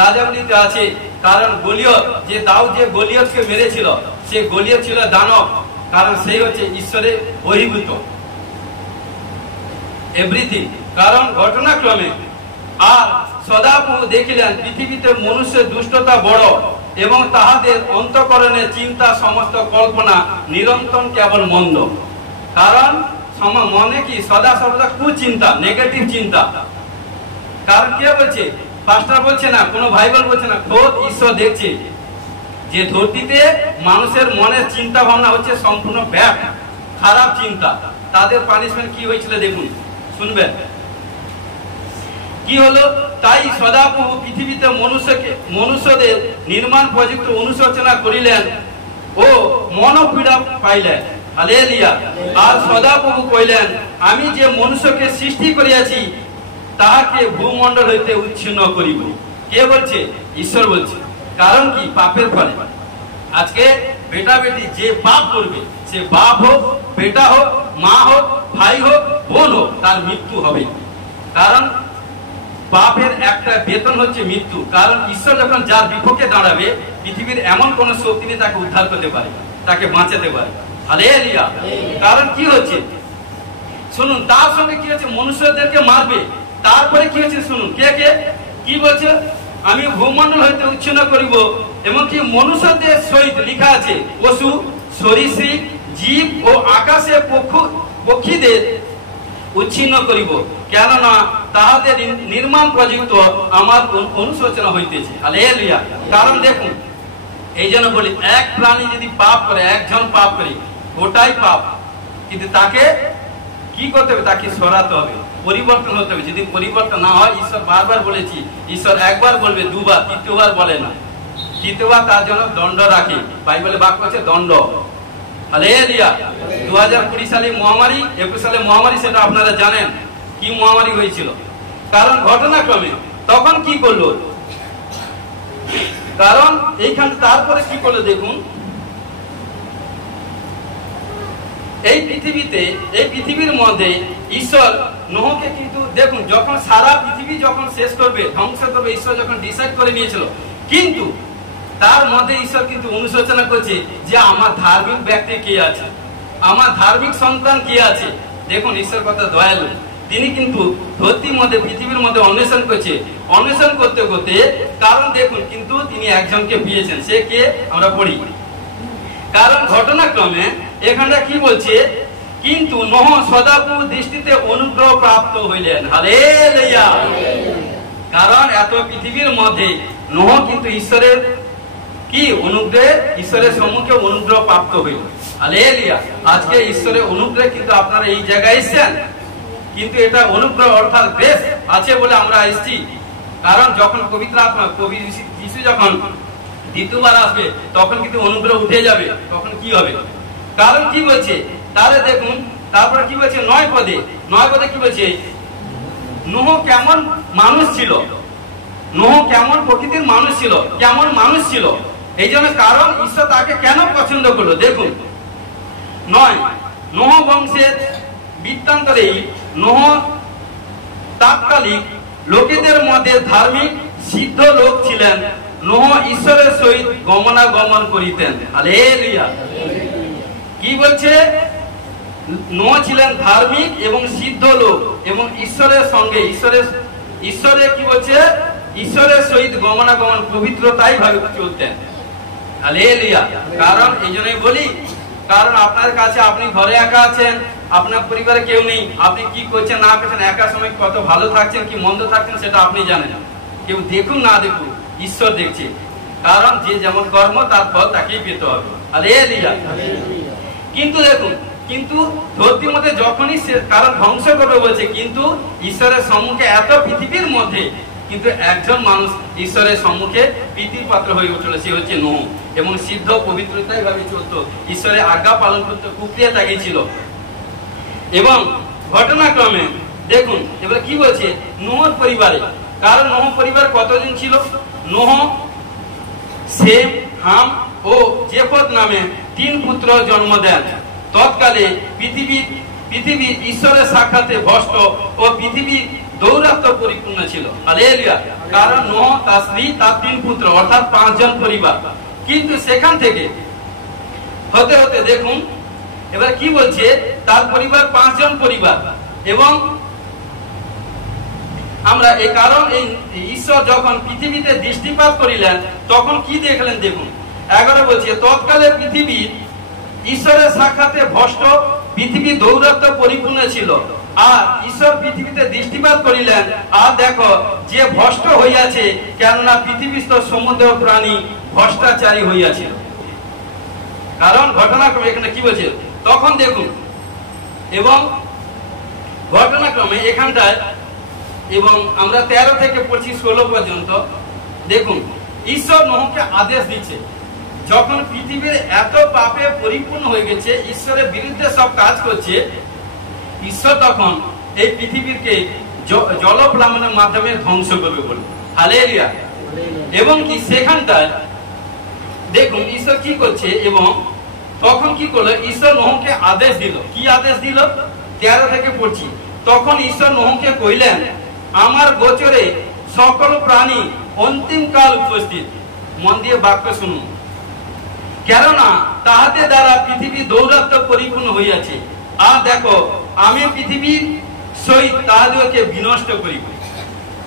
রাজাবলিতে আছে, কারণ গলিয়ত যে দাউদ যে গলিয়তকে মেরেছিল, সে গলিয়ত ছিল দানব, কারণ সেই হচ্ছে ঈশ্বরের বহির্ভূত এভরিথিং। কারণ ঘটনাক্রমে আর সদাপ্রভু দেখিলেন পৃথিবীতে মনুষ্যের দুষ্টতা বড় এবং তাহাদের অন্তঃকরণের চিন্তা সমস্ত কল্পনা নিরন্তর কেবল মন্দ। কারণ মনে কি সদা সর্বদা কুচিন্তা, নেগেটিভ চিন্তা। কারণ কে বলছে? পাস্টার বলছে না, কোনো বাইবেল বলছে না, খোদ ঈশ্বর দেখছে যে ধরতিতে মানুষের মনের চিন্তা ভাবনা হচ্ছে সম্পূর্ণ ব্যাড, খারাপ চিন্তা। তাদের পানিশমেন্ট কি হয়েছিল দেখুন, শুনবেন কি হলো। তাই সদাপ্রভু পৃথিবীতে মনুষ্যদের নির্মাণ প্রযুক্ত অনুশোচনা করিলেন ও মনোপীড়া পাইলেন। হালেলুয়া। আর সদাপ্রভু কইলেন, আমি যে মনুষ্যকে সৃষ্টি করিয়াছি তাহাকে ভূমণ্ডল হইতে উচ্ছিন্ন করিব। কে বলছে? ঈশ্বর বলছে। কারণ কি? পাপের ফলে। আজকে বেটা বেটি যে পাপ করবে, সে বাপ হোক, বেটা হোক, মা হোক, ভাই হোক, বোন হোক, তার মৃত্যু হবে। কারণ পাপের একটা বেতন হচ্ছে মৃত্যু। কারণ ঈশ্বর যখন যার বিপক্ষে দাঁড়াবে, পৃথিবীর এমন কোন শক্তি নেই তাকে উদ্ধার করতে পারে, তাকে বাঁচাতে পারে। হালেলুয়া। কারণ কি হচ্ছে শুনুন, তার সঙ্গে কি হচ্ছে? মনুষ্যদেরকে মারবে। তারপরে কি হচ্ছে শুনুন, কে কে কি বলছে? আমি ভূমণ্ডল হইতে উচ্ছিন্ন করিব, এবং কি মনুষ্যদের সহিত লেখা আছে পশু, সরীসৃপ, জীব ও আকাশে পক্ষীদের উচ্ছিন্ন করিব, কেননা তাহাদের নির্মাণ প্রযুক্ত আমার অনুশোচনা হইতেছে। হালেলুয়া। কারণ দেখুন, এই জন্য বলি, এক প্রাণী যদি পাপ করে, একজন পাপ করে, ওটাই পাপ। কিন্তু তাকে কি করতে হবে? তাকে সরাতে হবে, পরিবর্তন হতে হবে। যদি পরিবর্তন না হয়, ঈশ্বর বারবার বলেছি, ঈশ্বর একবার বলবে, দুবার, তৃতীয়বার বলে না। তৃতীয়বার তার জন্য দণ্ড রাখে। বাইবেলে বাক্য আছে দণ্ড। হালেলুয়া। 2020 সালে মহামারী, 21 সালে মহামারী, সেটা আপনারা জানেন কি মহামারী হয়েছিল। কারণ ঘটনাক্রমে তখন কি করলো? কারণ এইখানে তারপরে কি করলো দেখুন, এই পৃথিবীর মধ্যে ঈশ্বর নোহকে কিন্তু দেখুন, যখন সারা পৃথিবী যখন শেষ করবে, ধ্বংস করবে, ঈশ্বর যখন ডিসাইড করে নিয়েছিল, কিন্তু তার মধ্যে ঈশ্বর কিন্তু অনুশোচনা করছে যে আমার ধার্মিক ব্যক্তি কে আছে, আমার ধার্মিক সন্তান কে আছে। দেখুন ঈশ্বর কত দয়ালু। তিনি কিন্তু ধরতির মধ্যে, পৃথিবীর মধ্যে অন্বেষণ করছে। অন্বেষণ করতে করতে, কারণ দেখুন, কিন্তু তিনি একজনকে পেয়েছেন। সে কে? আমরা পড়ি। কারণ ঘটনাক্রমে এখানটা কি বলছে? কিন্তু নোহ সদাপ্রভু দৃষ্টিতে অনুগ্রহ প্রাপ্ত হইলেন। হালেলুয়া। কারণ এত পৃথিবীর মধ্যে নোহ কিন্তু ঈশ্বরের কি অনুগ্রহে, ঈশ্বরের সম্মুখে অনুগ্রহ প্রাপ্ত হইল। হালেলুয়া। আজকে ঈশ্বরের অনুগ্রহে কিন্তু আপনারা এই জায়গায় এসেছেন, কিন্তু এটা অনুগ্রহ অর্থাৎ গ্রেস আছে বলে আমরা এসেছি। কারণ যখন পবিত্র আত্মা, কবি যিশু যখন দ্বিতীয়বার আসবে, তখন কিন্তু অনুগ্রহ উঠে যাবে। তখন কি হবে? কারণ কি বলছে? তাহলে দেখুন, তারপরে কি বলছে 9 পদে কি বলছে? নোহ কেমন মানুষ ছিল, নোহ কেমন প্রকৃতির মানুষ ছিল, কেমন মানুষ ছিল। এই জন্য কারণ ঈশ্বর তাকে কেন পছন্দ করলো দেখুন। 9 নোহ বংশের বৃত্তান্তরেই নোহ তাৎকালিক লোকেদের মধ্যে ধার্মিক সিদ্ধ লোক ছিলেন। নোহ ঈশ্বরের সহিত গমনাগমন করিতেন। হালেলুয়া। কি বলছে? নোহ ছিলেন ধার্মিক এবং সিদ্ধ লোক, এবং ঈশ্বরের সঙ্গে ঈশ্বরের কি বলছে? ঈশ্বরের সহিত গমনাগমন, পবিত্রতাই ভাবে চলতেন। হালেলুয়া। কারণ এই জন্যই বলি, কারণ আপনার কাছে, আপনি ঘরে একা আছেন, আপনার পরিবারে কেউ নেই, আপনি কি করছেন না করছেন, একা সময় কত ভালো থাকছেন কি মন্দ থাকছেন সেটা আপনি জানেন। কেউ দেখুন না দেখুন, ঈশ্বর দেখছে। কারণ যে যেমন কর্ম তার ফল তাকেই পেতে হবে। হালেলুয়া। কিন্তু দেখুন, কিন্তু ধরতির মধ্যে যখনই কারণ ধ্বংস করবে বলছে, কিন্তু ঈশ্বরের সম্মুখে এত পৃথিবীর মধ্যে কিন্তু একজন মানুষ ঈশ্বরের সম্মুখে প্রীতির পাত্র হয়ে উঠল, সে হচ্ছে নোহ। এবং সিদ্ধ পবিত্রতাই ভাবে চলত, ঈশ্বরের আজ্ঞা পালন করতে কুক্রিয়া তাকিয়েছিল। এবং ঘটনাক্রমে দেখুন এবার কি বলছে নোহর পরিবারে। কারণ নোহ পরিবার কতজন ছিল? নোহ, সেম, হাম ও জেফত নামে 3 পুত্র জন্ম দেন। তৎকালে পৃথিবী ঈশ্বরের সাক্ষাতে ভ্রষ্ট ও পৃথিবী দৌরাত্ম পরিপূর্ণ ছিল। হালেলুয়া। কারণ নোহ, তার স্ত্রী, তার 3 পুত্র, অর্থাৎ 5 জন পরিবার। কিন্তু সেখান থেকে হতে হতে দেখুন এবার কি বলছে, তার পরিবার 5 জন পরিবার। এবং আমরা এই কারণ এই ঈশ্বর যখন পৃথিবীতে দৃষ্টিপাত করিলেন, তখন কি দেখলেন দেখুন। 11 বলছে, তৎকালে পৃথিবী ঈশ্বরের সাক্ষাতে ভ্রষ্ট, পৃথিবী দৌরাত্ম পরিপূর্ণ ছিল, আর ঈশ্বর পৃথিবীতে দৃষ্টিপাত করিলেন, আর দেখো যে ভ্রষ্ট হইয়াছে, কেননা পৃথিবীস্থ সমুদ্র প্রাণী ভ্রষ্টাচারী হইয়াছিল। কারণ ঘটনাক্রমে এখানে কি বলছে তখন দেখুন, এবং ঘটনাক্রমে এখানটায়, এবং আমরা 13 থেকে পড়ছি 16 পর্যন্ত, দেখুন ঈশ্বর নোহকে আদেশ দিচ্ছে, যখন পৃথিবীর এত পাপে পরিপূর্ণ হয়ে গেছে, ঈশ্বরের বিরুদ্ধে সব কাজ করছে, ঈশ্বর তখন এই পৃথিবীকে জলপ্লাবনের মাধ্যমে ধ্বংস করবে বলে। হালেলুয়া। এবং কি সেখানটায় দেখুন ঈশ্বর কি করছে, এবং তখন কি করলো, ঈশ্বর নোহকে আদেশ দিল। কি আদেশ দিল? 13 থেকে পড়ছি। তখন ঈশ্বর নোহকে কইলেন, আমার গোচরে সকল প্রাণী অন্তিম কাল উপস্থিত। মন দিয়ে বাক্য শুনুন। কেননা তাহাদের দ্বারা পৃথিবী দৌরাত্ম পরিপূর্ণ হইয়াছে, আর দেখো আমি পৃথিবীর সহিত তাহাদেরকে বিনষ্ট করিব।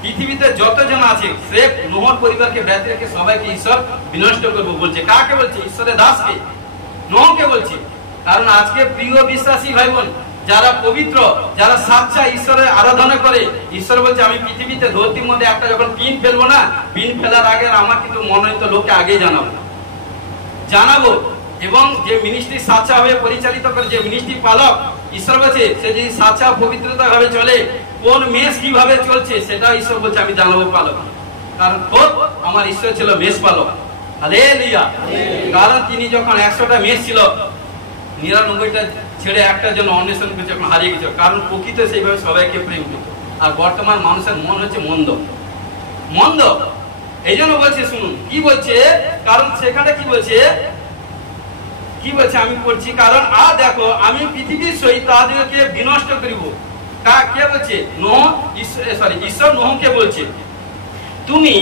পৃথিবীতে যতজন আছে স্রেফ নোহর পরিবারকে ব্যতীত রেখে সবাইকে ঈশ্বর বিনষ্ট করবো বলছে। কাকে বলছে? ঈশ্বরের দাসকে, নোহকে বলছে। কারণ আজকে প্রিয় বিশ্বাসী ভাই বোন, যারা পবিত্র, যারা সাচ্চা ঈশ্বরের আরাধনা করে, ঈশ্বর বলছে আমি পৃথিবীতে ধরতির মধ্যে একটা যখন পিন ফেলবো না, পিন ফেলার আগে আমার কিন্তু মনোনীত লোককে আগে জানাবো। এবং যে মিনিস্ট্রি সাচ্চা ভাবে পরিচালিত করে, যে মিনিস্ট্রি পালক, ঈশ্বর বলছে সে যদি সাচ্চা পবিত্রতা ভাবে চলে, কোন মেষ কিভাবে চলছে সেটা ঈশ্বর বলছে আমি জানাবো পালক। কারণ খোদ আমার ঈশ্বর ছিল মেষ পালক। হালেলুয়া। কারণ তিনি যখন 100টা মেষ ছিল, 99টা ছেড়ে একটার জন্য অন্বেষণ করছে, যখন হারিয়ে গেছে। কারণ প্রকৃত সেইভাবে সবাইকে প্রেম করত। আর বর্তমান মানুষের মন হচ্ছে মন্দ। এই জন্য বলছে, শুনুন কি বলছে। কারণ সেখানে কি বলছে আমি পড়ছি, কারণ আর দেখো আমি পৃথিবীর সহিত তাদেরকে বিনষ্ট করিব। কে বলছে? ঈশ্বর নোহকে বলছে, তুমি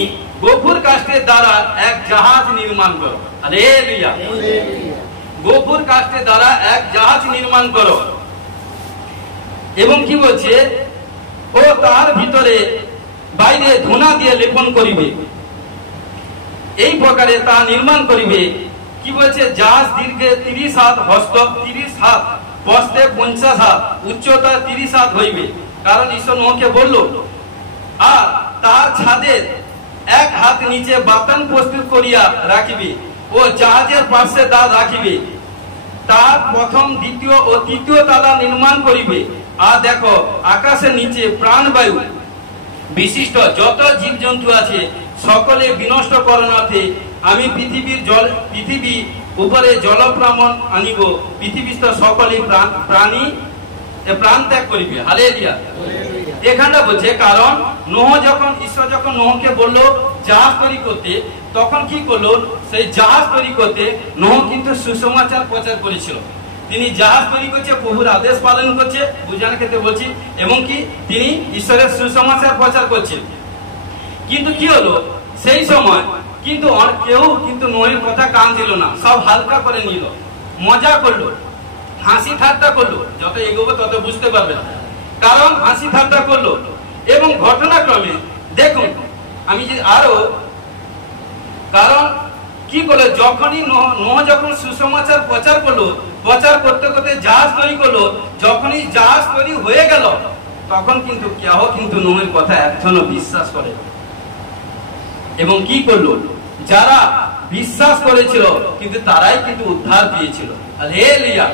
গফুর কাষ্ঠের দ্বারা এক জাহাজ নির্মাণ করো। হালেলুয়া। গফুর কাষ্ঠের দ্বারা এক জাহাজ নির্মাণ করো, এবং কি বলছে, ও তার ভিতরে বাইরে ধুনা দিয়ে লেপন করিবে, এই প্রকারে তা নির্মাণ করিবে। কি বলছে? জাহাজ দীর্ঘে 30 হাত, হস্ত 30 হাত, প্রস্থে 50 হাত, উচ্চতা 30 হাত হইবে। কারণ ঈশ্বর নোহকে বলল, আর তার ছাদের 1 হাত নিচে বাতান প্রস্তুত করিয়া রাখিবে, ও জাহাজের পার্শ্বে দ্বার রাখিবে। তার প্রথম, দ্বিতীয় ও তৃতীয় তালা নির্মাণ করিবে। আর দেখো আকাশের নিচে প্রাণবায়ু বিশিষ্ট যত জীবজন্তু আছে সকলে বিনষ্ট করণার্থে আমি পৃথিবী উপরে জলপ্লাবন আনিব, পৃথিবীস্থ সকলে প্রাণ ত্যাগ করিবে। হালেলুয়া। এখানটা বলছে, কারণ ঈশ্বর যখন নোহকে বললো জাহাজ তৈরি করতে, তখন কি করলো, সেই জাহাজ তৈরি করতে নোহ কিন্তু সুসমাচার প্রচার করেছিল। তিনি জাহাজ তৈরি করছে, প্রভুর আদেশ পালন করছে, বুঝানোর ক্ষেত্রে বলছি, এবং কি তিনি ঈশ্বরের সুসমাচার প্রচার করছেন। কিন্তু কি হলো, সেই সময় কিন্তু কেউ কিন্তু নোহের কথা কান দিল না, সব হালকা করে নিল, মজা করলো, হাসি ঠাট্টা করলো। যত এগোবো তত বুঝতে পারবে, কারণ হাসি ঠাট্টা করলো। এবং ঘটনাক্রমে দেখুন আমি যে আরো, কারণ কি করলো, যখনই নোহ যখন সুসমাচার প্রচার করলো, প্রচার করতে করতে জাহাজ তৈরি করলো, যখনই জাহাজ তৈরি হয়ে গেল, তখন কিন্তু কেউ কিন্তু নোহের কথা একজনও বিশ্বাস করে। এবং কি করলো, যারা বিশ্বাস করেছিল কিন্তু তারাই কিন্তু উদ্ধার পেয়েছিল। হালেলুয়া।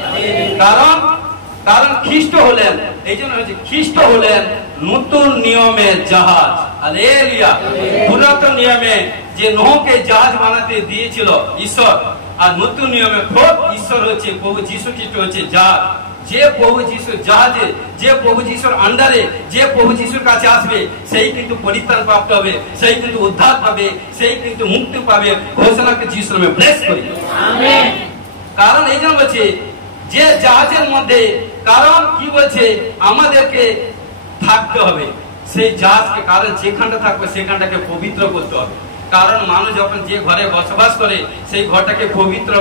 কারণ খ্রিস্ট হলেন, এই জন্য খ্রিস্ট হলেন নতুন নিয়মের জাহাজ। হালেলুয়া। পুরাতন নিয়মে যে নোহকে জাহাজ বানাতে দিয়েছিল ঈশ্বর, আর নতুন নিয়মে খোদ ঈশ্বর হচ্ছে, প্রভু যীশু খ্রিস্ট হচ্ছে জাহাজ। যে প্রভু যীশুর জাহাজে, যে প্রভু যীশুর আন্ডারে, যে প্রভু যীশুর কাছে আসবে, সেই কিন্তু পরিত্রাণ প্রাপ্ত হবে, সেই কিন্তু উদ্ধার পাবে, সেই কিন্তু মুক্তি পাবে। ঘোষণাকে যীশুর নামে ব্লেস করি। আমেন। কারণ এই জন্য বলছে যে জাহাজের মধ্যে, কারণ কি বলছে, আমাদেরকে থাকতে হবে সেই জাহাজকে। কারণ যেখানটা থাকবে সেখানটাকে পবিত্র করতে হবে। কারণ মানুষ যখন যে ঘরে বসবাস করে সেই ঘরটাকে পবিত্র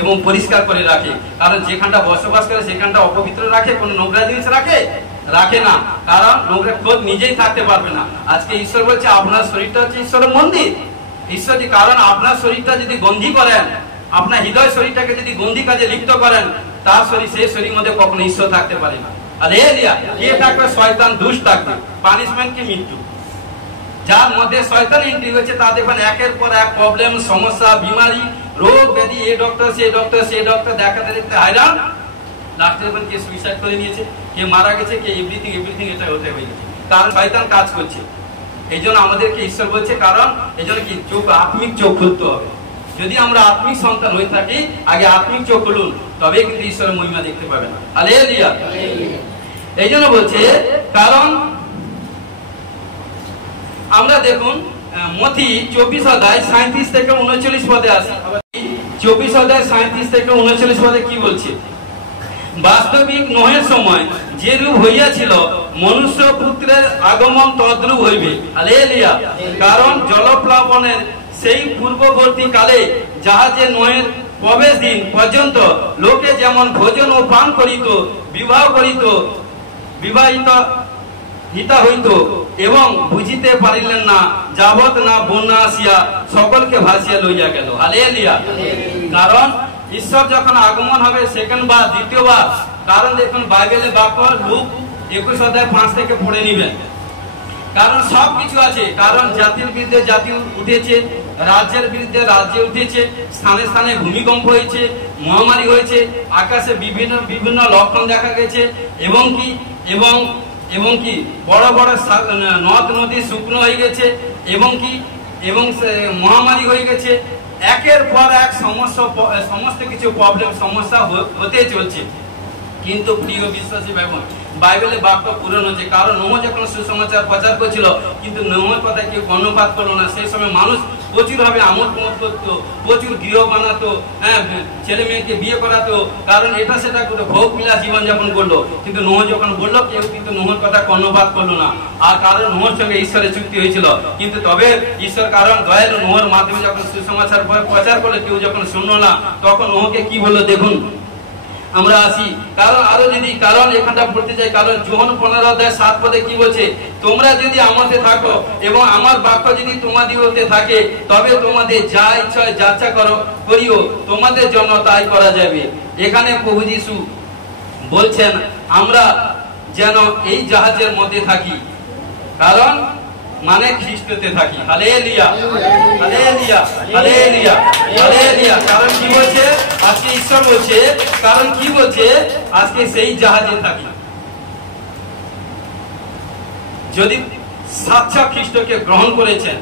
এবং পরিষ্কার করে রাখে। কারণ যেখানটা বসবাস করে সেখানটা অপবিত্র রাখে, কোনো নোংরা জিনিস রাখে না। কারণ নোংরা খোদ নিজেই থাকতে পারবে না। আজকে ঈশ্বর বলছে আপনার শরীরটা হচ্ছে ঈশ্বরের মন্দির। ঈশ্বর, কারণ আপনার শরীরটা যদি গন্ধি করেন, আপনার হৃদয় শরীরটাকে যদি গন্ধি কাজে লিপ্ত করেন, তার শরীর, সেই শরীরের মধ্যে কখনো ঈশ্বর থাকতে পারে না। হালেলুয়া। কে থাকবে? শয়তান, দুষ্ট থাকবে, পানিশমেন্ট কি মৃত্যু। যার মধ্যে শয়তান এন্ট্রি হয়েছে তার দেখবেন একের পর এক প্রবলেম, সমস্যা, বিমারি, রোগ ব্যাধি, এই ডক্টর সেই ডক্টর সেই ডক্টর, দেখাতে দেখতে হায়রান। লাস্টে দেখবেন কে সুইসাইড করে নিয়েছে, কে মারা গেছে, কে এভরিথিং এটা হতে হয়ে গেছে, কারণ শয়তান কাজ করছে। এই জন্য আমাদেরকে ঈশ্বর বলছে, কারণ এই জন্য কি চোখ, আত্মিক চোখ খুলতে হবে। যদি আমরা আত্মিক সন্তান হয়ে থাকি, আগে আত্মিক চোখ খুলুন, তবে কিন্তু ঈশ্বরের মহিমা দেখতে পাবে না। হালেলুয়া। এই জন্য বলছে, কারণ আমরা দেখুন মথি 24 অধ্যায় 37 থেকে 39 পদে আছে। 24 অধ্যায় 37 থেকে 39 পদে কি বলছে? বাস্তবিক নোহের সময় যে রূপ হইয়াছিল, মনুষ্য পুত্রের আগমন তদ্রূপ হইবে। হালেলুয়া। কারণ জলপ্লাবনের সেই পূর্ববর্তী কালে জাহাজে নোহের প্রবেশ দিন পর্যন্ত লোকে যেমন ভোজন ও পান করিত, বিবাহ করিত, বিবাহিত হিতা হইত এবং বুঝিতে পারিলেন না, যাবত না বন্যা আসিয়া সকলকে ভাসিয়া লইয়া গেল। হালেলুয়া। কারণ ঈশ্বর যখন আগমন হবে সেকেন্ড বার, দ্বিতীয়বার, কারণ দেখুন বাইবেলে বাক্য লুক 21 অধ্যায় 5 থেকে পড়ে নিবেন। কারণ সব কিছু আছে, কারণ জাতির বিরুদ্ধে জাতি উঠেছে, রাজ্যের বিরুদ্ধে রাজ্য উঠেছে, স্থানে স্থানে ভূমিকম্প হয়েছে, মহামারী হয়েছে, আকাশে বিভিন্ন বিভিন্ন লক্ষণ দেখা গেছে, এবং কি এবং কি বড় বড় নদ নদী শুকনো হয়ে গেছে, এবং কি মহামারী হয়ে গেছে, একের পর এক সমস্ত কিছু প্রবলেম, সমস্যা হতে চলছে। কিন্তু প্রিয় বিশ্বাসী ভাই বোন, বাইবেলে বাক্য পূরণ হচ্ছে। কারণ নোহ যখন সুসমাচার প্রচার করছিল, কিন্তু নোহের কথা কেউ কর্ণপাত করলো না। সেই সময় মানুষ প্রচুর ভাবে আমোদ প্রমোদ করতো, প্রচুর গৃহ বানাতো, ছেলে মেয়েকে বিয়ে করাতো, কারণ এটা সেটা ভোগ বিলাস জীবন যাপন করলো। কিন্তু নোহ যখন বললো, কেউ কিন্তু নোহের কথা কর্ণপাত করলো না। আর কারণ নোহের সঙ্গে ঈশ্বরের চুক্তি হয়েছিল। কিন্তু তবে ঈশ্বর কারণ দয়ালু, নোহের মাধ্যমে যখন সুসমাচার প্রচার করলো, কেউ যখন শুনলো না, তখন নোহকে কি বললো দেখুন, আমরা আসি। কারণ এখানটা পড়তে চাই, কারণ যোহন 15 অধ্যায় 7 পদে কি বলছে? তোমরা যদি আমাতে থাকো এবং আমার বাক্য যদি তোমাদিগতে থাকে, তবে তোমাদের যা ইচ্ছা যাচ্ছা করিও, তোমাদের জন্য তাই করা যাবে। এখানে প্রভু যিশু বলছেন আমরা যেন এই জাহাজের মধ্যে থাকি, কারণ মানে খ্রিস্টতে থাকি। Hallelujah, hallelujah, hallelujah, hallelujah. কারণ কি বলছে আজকে ঈশ্বর বলছে, কারণ কি বলছে আজকে সেই জাহাজে থাকি। যদি সাচ্চা খ্রিস্টকে গ্রহণ করেছেন,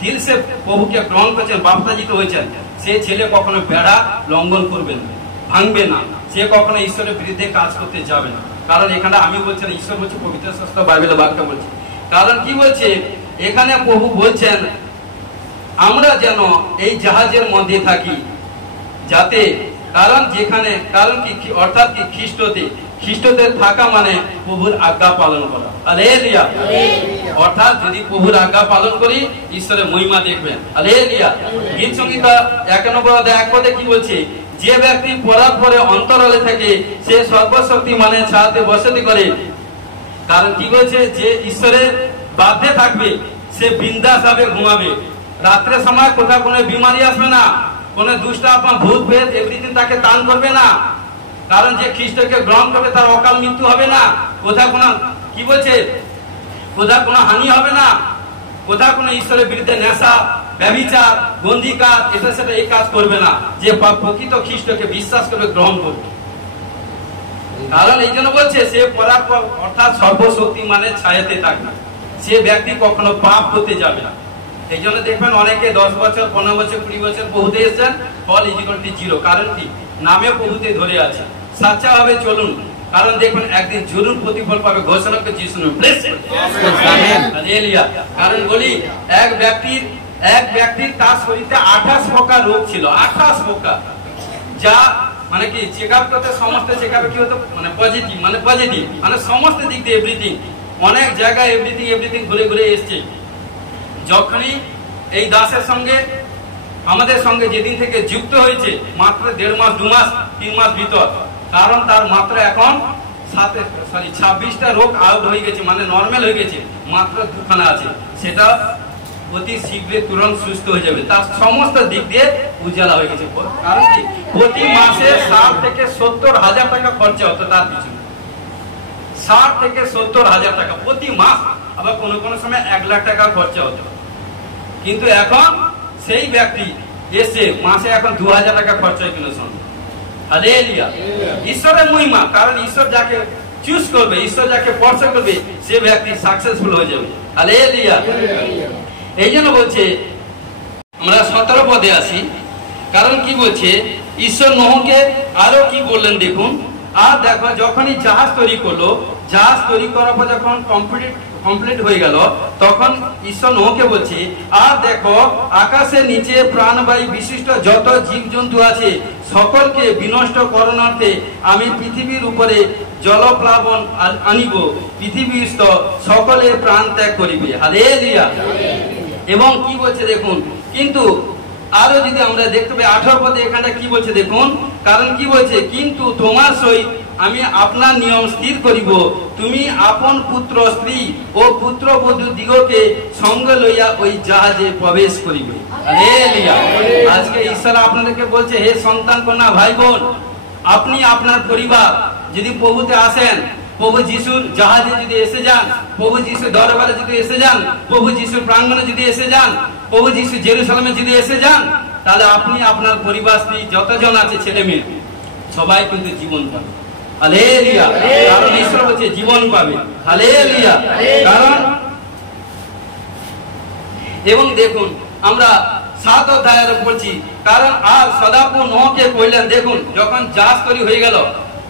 দিল সে প্রভুকে গ্রহণ করেছেন, বাপ্তাজিত হয়েছেন, সে ছেলে কখনো বেড়া লঙ্ঘন করবে না, ভাঙবে না, সে কখনো ঈশ্বরের বিরুদ্ধে কাজ করতে যাবে না। কারণ এখানে আমি বলছি না, ঈশ্বর বলছে, পবিত্র শাস্ত্র বাইবেলের বাক্য বলছে। কারণ কি বলছে এখানে? প্রভু বলছেন আমরা যেন এই জাহাজের মধ্যে থাকি, যাতে কারণ যেখানে কারণ কি অর্থাৎ কি খ্রিস্টতে থাকা মানে প্রভুর আজ্ঞা পালন করা। হালেলুয়া। অর্থাৎ যদি প্রভুর আজ্ঞা পালন করি, ঈশ্বরের মহিমা দেখবেন। হালেলুয়া। গীত সংহিতা 91 অধ্যায় 1 পদে কি বলছে? যে ব্যক্তি পরাপরে অন্তরালে থাকে, সে সর্বশক্তি মানে ছায়াতে বসতি করে। কারণ কি বলছে? যে ঈশ্বরের বাধ্যে থাকবে, সে বিন্দাস ভাবে ঘুমাবে। রাত্রের সময় কোথাও কোনো বিমারি আসবে না, কোন দুষ্ট আপনার ভূত ভেদ এভরিথিং তাকে টান করবে না। কারণ যে খ্রিস্টকে গ্রহণ করবে তার অকাল মৃত্যু হবে না। কোথাও কোনো কি বলছে? কোথাও কোনো হানি হবে না, কোথাও কোনো ঈশ্বরের বিরুদ্ধে নেশা, ব্যভিচার, বন্দিকার, এটা সেটা এই কাজ করবে না। যে প্রকৃত খ্রিস্টকে বিশ্বাস করবে, গ্রহণ করবে। কারণ এই জন্য বলছে সে পরাপর অর্থাৎ সর্বশক্তি মানে ছায়াতে থাকবে, সে ব্যক্তি কখনো পাপ করতে যাবে না। এই জন্য দেখবেন অনেকে 10 বছর 15 বছর 20 বছর প্রভুতে এসেছেন, ফল ইজিক্যাল টু 0। কারণ কি? নামে প্রভুতে ধরে আছে। সাচ্চা ভাবে চলুন, কারণ দেখবেন একদিন জরুর প্রতিফল পাবে। ঘোষণা করছি শুনুন। হালেলুয়া। কারণ বলি এক ব্যক্তির তার শরীরে 28 প্রকার রোগ ছিল, 28 প্রকার, যা মানে কি চেক আপ করতে সমস্ত চেক আপে কি হতো মানে পজিটিভ মানে সমস্ত দিক দিয়ে এভরিথিং, অনেক জায়গায় এভরিথিং ঘুরে ঘুরে এসছে। যখনই এই দাসের সঙ্গে আমাদের সঙ্গে যেদিন থেকে যুক্ত হয়েছে, মাত্র 1.5 মাস 2 মাস 3 মাস ভিতর, কারণ তার মাত্র এখন 26টা রোগ আউট হয়ে গেছে, মানে নর্মাল হয়ে গেছে, মাত্র 2খানা আছে। সেটা অতি শীঘ্রই তুরন্ত সুস্থ হয়ে যাবে, তার সমস্ত দিক দিয়ে উজালা হয়ে গেছে। কারণ কি প্রতি মাসে 60 থেকে 70 হাজার টাকা খরচা হতো তার পিছনে, 60 থেকে 70 হাজার টাকা প্রতি মাস, আবার কোনো কোনো সময় 1 লাখ টাকা খরচা হতো। কিন্তু এখন সেই ব্যক্তি এসে মাসে এখন 2000 টাকা খরচা হয় কিনা শুনুন। হালেলুয়া, ঈশ্বরের মহিমা। কারণ ঈশ্বর যাকে চুজ করবে, ঈশ্বর যাকে পছন্দ করবে, সে ব্যক্তি সাকসেসফুল হয়ে যাবে। হালেলুয়া। এই জন্য বলছে আমরা 17 পদে আসি। কারণ কি বলছে ঈশ্বর নোহকে আরো কি বললেন দেখুন। আর দেখো যখনই জাহাজ তৈরি করলো, জাহাজ তৈরি করার পর যখন কমপ্লিট হয়ে গেল, তখন ঈশ্বর নোহকে বলছে আর দেখো আকাশের নিচে প্রাণবায়ী বিশিষ্ট যত জীবজন্তু আছে সকলকে বিনষ্ট করণার্থে আমি পৃথিবীর উপরে জলপ্লাবন আনিব, পৃথিবীস্থ সকলে প্রাণ ত্যাগ করিবে। হালেলুয়া। এবং কি বলছে দেখুন, কিন্তু আরো যদি আমরা দেখতে পাই 18 পদে এখানটা কি বলছে দেখুন। কারণ কি বলছে, কিন্তু তোমার সহিত আমি আপনার নিয়ম স্থির করিব, তুমি আপন পুত্র স্ত্রী ও পুত্রবধূ দিগকে সঙ্গে লইয়া ওই জাহাজে প্রবেশ করিবে। হালেলুয়া। আজকে ঈশ্বর আপনাদেরকে বলছে, হে সন্তান কন্যা ভাই বোন, আপনি আপনার পরিবার যদি প্রভুতে আসেন, প্রভু যিশুর জাহাজে যদি এসে যান, প্রভু যিশুর দরবারে যদি এসে যান, প্রভু যিশুর প্রাঙ্গণে যদি এসে যান, প্রভু যিশু জেরুসালেমে যদি এসে যান, তাহলে আপনি আপনার পরিবার স্ত্রী যতজন আছে ছেলে মেয়ে সবাই কিন্তু জীবন পাবে। হালেলুয়া। কারণ ঈশ্বর বলছে জীবন পাবে। হালেলুয়া। কারণ এবং দেখুন আমরা 7 অধ্যায়ের পড়ছি। কারণ আর সদাপ্রভু নোহকে কইলেন, দেখুন যখন জাহাজ তৈরি হয়ে গেল,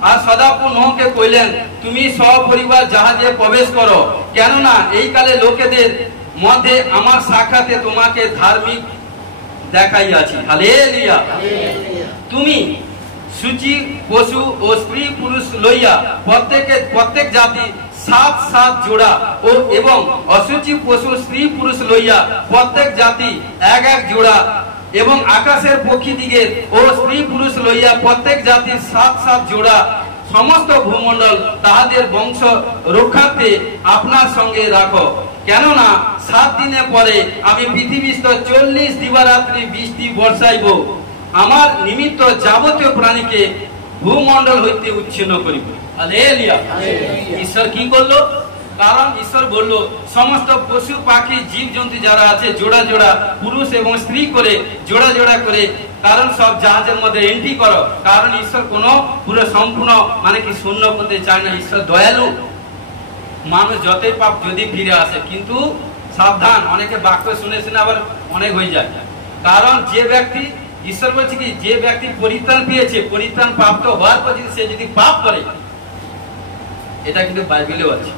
আর সদাপ্রভু নোহকে কইলেন তুমি সপরিবার জাহাজে প্রবেশ করো, কেননা এই কালে লোকেদের মধ্যে আমার সাক্ষাতে তোমাকে ধার্মিক দেখাইয়াছি। হালেলুয়া। তুমি সূচি পশু ও স্ত্রী পুরুষ লইয়া প্রত্যেক জাতি 7 জোড়া ও এবং অসুচি পশু স্ত্রী পুরুষ লইয়া প্রত্যেক জাতি 1 জোড়া এবং আকাশের পক্ষী দিগের ও স্ত্রী পুরুষ লইয়া প্রত্যেক জাতির 7 জোড়া সমস্ত ভূমণ্ডল তাহাদের বংশ রক্ষার্থে আপনার সঙ্গে রাখো, কেননা 7 দিনে পরে আমি পৃথিবীস্থ 40 দিবারাত্রি বৃষ্টি বর্ষাইব, আমার নিমিত্ত যাবতীয় প্রাণীকে ভূমণ্ডল হইতে উচ্ছিন্ন করিব। হালেলুয়া। ঈশ্বর কি করলো? কারণ ঈশ্বর বললো সমস্ত পশু পাখি জীব জন্তু যারা আছে জোড়া জোড়া পুরুষ এবং স্ত্রী করে জোড়া জোড়া করে, কারণ সব জাহাজের মধ্যে এন্ট্রি করো। কারণ ঈশ্বর কোনো পুরো সম্পূর্ণ মানে কি শূন্য করতে চায় না। ঈশ্বর দয়ালু, মানুষ যতই পাপ যদি ফিরে আসে, কিন্তু সাবধান, অনেকে বাক্য শুনে শুনে আবার অনেক হয়ে যায়। কারণ যে ব্যক্তি, ঈশ্বর বলছে কি, যে ব্যক্তি পরিত্রাণ পেয়েছে, পরিত্রাণ প্রাপ্ত হওয়ার পর যদি সে যদি পাপ করে, এটা কিন্তু বাইবেলেও আছে,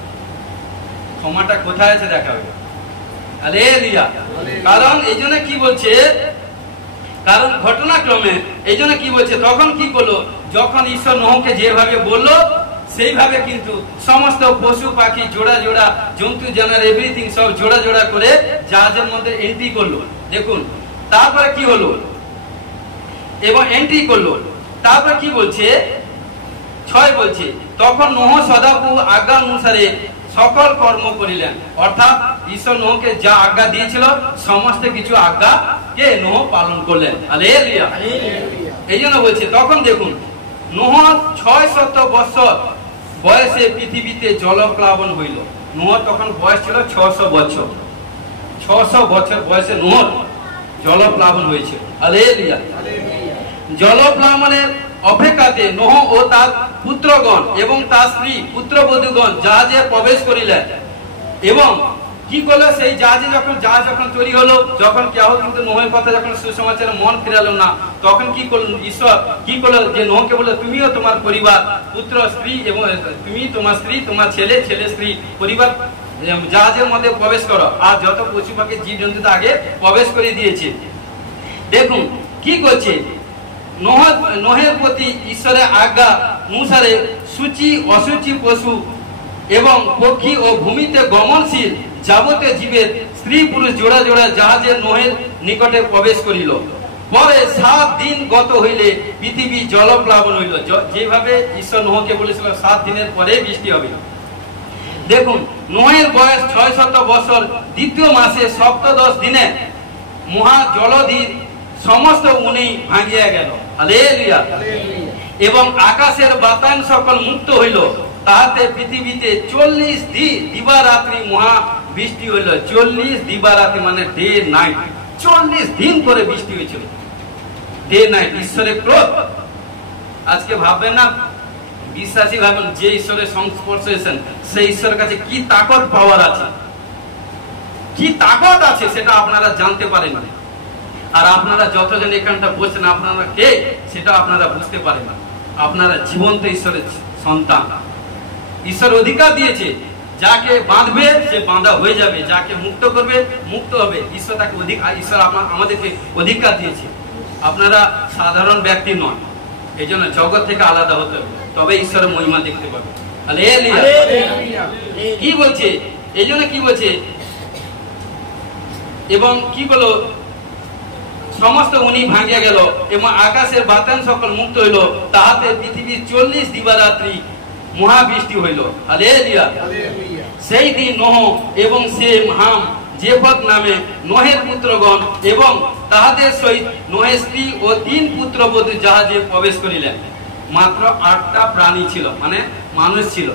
ক্ষমাটা কোথায় আছে দেখাবে। হালেলুয়া। কারণ এই জন্য কি বলছে, কারণ ঘটনাক্রমে এই জন্য কি বলছে, তখন কি করলো, যখন ঈশ্বর নোহকে যেভাবে বললো সেইভাবে কিন্তু সমস্ত পশু পাখি জোড়া জোড়া জন্তু জানোয়ার এভরিথিং সব জোড়া জোড়া করে জাহাজের মধ্যে এন্ট্রি করলো। দেখুন তারপরে কি হলো, এবং এন্ট্রি করলো। তারপরে কি বলছে 6 বলছে, তখন নোহ সদাপ্রভু আজ্ঞা অনুসারে সকল কর্ম করিলেন। অর্থাৎ ঈশ্বর নোহকে যা আজ্ঞা দিয়েছিল সমস্ত কিছু আজ্ঞা কে নোহ পালন করলেন। হালেলুয়া। এই জন্য বলছে তখন দেখুন নোহ 600 বছর বয়সে পৃথিবীতে জলপ্লাবন হইল। নোহ তখন বয়স ছিল 600 বছর। 600 বছর বয়সে নোহ জলপ্লাবন হয়েছে। হালেলুয়া। জলপ্লাবনের অপেক্ষাতে নোহ ও তার পুত্রগণ এবং তার স্ত্রী পুত্রবধূগণ জাহাজে প্রবেশ করিলেন। এবং কি করলো, সেই জাহাজ যখন তৈরি হলো, যখন কেউ কিন্তু নোহের কথা যখন সুসমাচারে মন ফিরালো না, তখন কি করলো ঈশ্বর, কি করলো যে নোহকে বললো তুমিও তোমার পরিবার পুত্র স্ত্রী এবং তুমি তোমার স্ত্রী তোমার ছেলে স্ত্রী পরিবার জাহাজের মধ্যে প্রবেশ করো। আর যত পশু পাখি জীব জন্তু আগে প্রবেশ করে দিয়েছে। দেখুন কি করছে, নোহের প্রতি ঈশ্বরের আজ্ঞা অনুসারে সূচি অসুচি পশু এবং পক্ষী ও ভূমিতে গমনশীল যাবতীয় জীবের স্ত্রী পুরুষ জোড়া জোড়া জাহাজে নোহের নিকটে প্রবেশ করিল। পরে 7 দিন গত হইলে পৃথিবী জলপ্লাবন হইল। যেভাবে ঈশ্বর নোহকে বলেছিল 7 দিনের পরে বৃষ্টি হবে। দেখুন নোহের বয়স 600 বছর, দ্বিতীয় মাসে সপ্তদশ দিনে মহা জলধির সমস্ত উনি ভাঙিয়া গেল। হালেলুয়া। এবং আকাশের বাতায়ন সকল মুক্ত হইল, তাহাতে পৃথিবীতে 40 দিবারাত্রি মহা বৃষ্টি হইল। 40 দিবারাত্রি মানে ডে নাইট, 40 দিন করে বৃষ্টি হয়েছিল, ডে নাইট। ঈশ্বরের ক্রোধ। আজকে ভাববেন না, বিশ্বাসী ভাবেন যে ঈশ্বরের সংস্পর্শে এসেছেন সেই ঈশ্বরের কাছে কি তাকত পাওয়ার আছে, কি তাকত আছে সেটা আপনারা জানতে পারেন না। আর আপনারা যতজন এখানটা বসেন আপনারা কে সেটা আপনারা বুঝতে পারেন না। আপনারা জীবন্ত ঈশ্বরের সন্তান। ঈশ্বর অধিকার দিয়েছে, যাকে বাঁধবে সে বাঁধা হয়ে যাবে, যাকে মুক্ত করবে মুক্ত হবে। ঈশ্বর তাকে ঈশ্বর আমাদেরকে অধিকার দিয়েছে। আপনারা সাধারণ ব্যক্তি নয়, এই জন্য জগৎ থেকে আলাদা হতে হবে, তবে ঈশ্বরের মহিমা দেখতে পাবে। কি বলছে এই জন্য কি বলছে, এবং কি বলো, সমস্ত উনি ভাঙিয়া গেল এবং আকাশের বাতায়ন সকল মুক্ত হইল, তাহাতে পৃথিবীর 40 দিবারাত্রি মহাবৃষ্টি হইল। হালেলুয়া। সেই দিন নোহ এবং সেম হাম জেফত নামে নোহের পুত্রগণ এবং তাহাদের সহিত নোহের স্ত্রী ও 3 পুত্রবধূ জাহাজে প্রবেশ করিলেন। মাত্র 8টা প্রাণী ছিল, মানে মানুষ ছিল,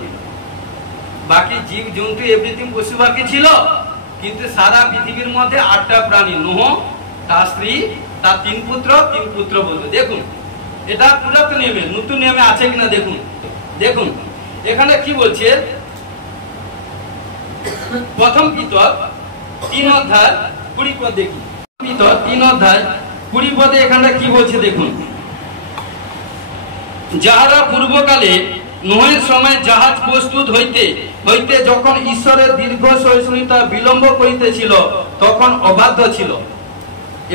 বাকি জীব জন্তু এভরিথিং পশু পাখি ছিল, কিন্তু সারা পৃথিবীর মধ্যে 8টা প্রাণী, নোহ, তার স্ত্রী, তার 3 পুত্র, 3 পুত্রবধূ। দেখুন এটা পুরাতন নিয়মে, নতুন নিয়মে আছে কিনা দেখুন। দেখুন এখানে কি বলছে, প্রথম পিতর 3 অধ্যায় 20 পদ দেখুন। পিতর 3 অধ্যায় 20 পদে এখানে কি বলছে দেখুন, যাহারা পূর্বকালে নোহের সময় জাহাজ প্রস্তুত হইতে হইতে যখন ঈশ্বরের দীর্ঘ সহিষ্ণুতা বিলম্ব করিতেছিল তখন অবাধ্য ছিল।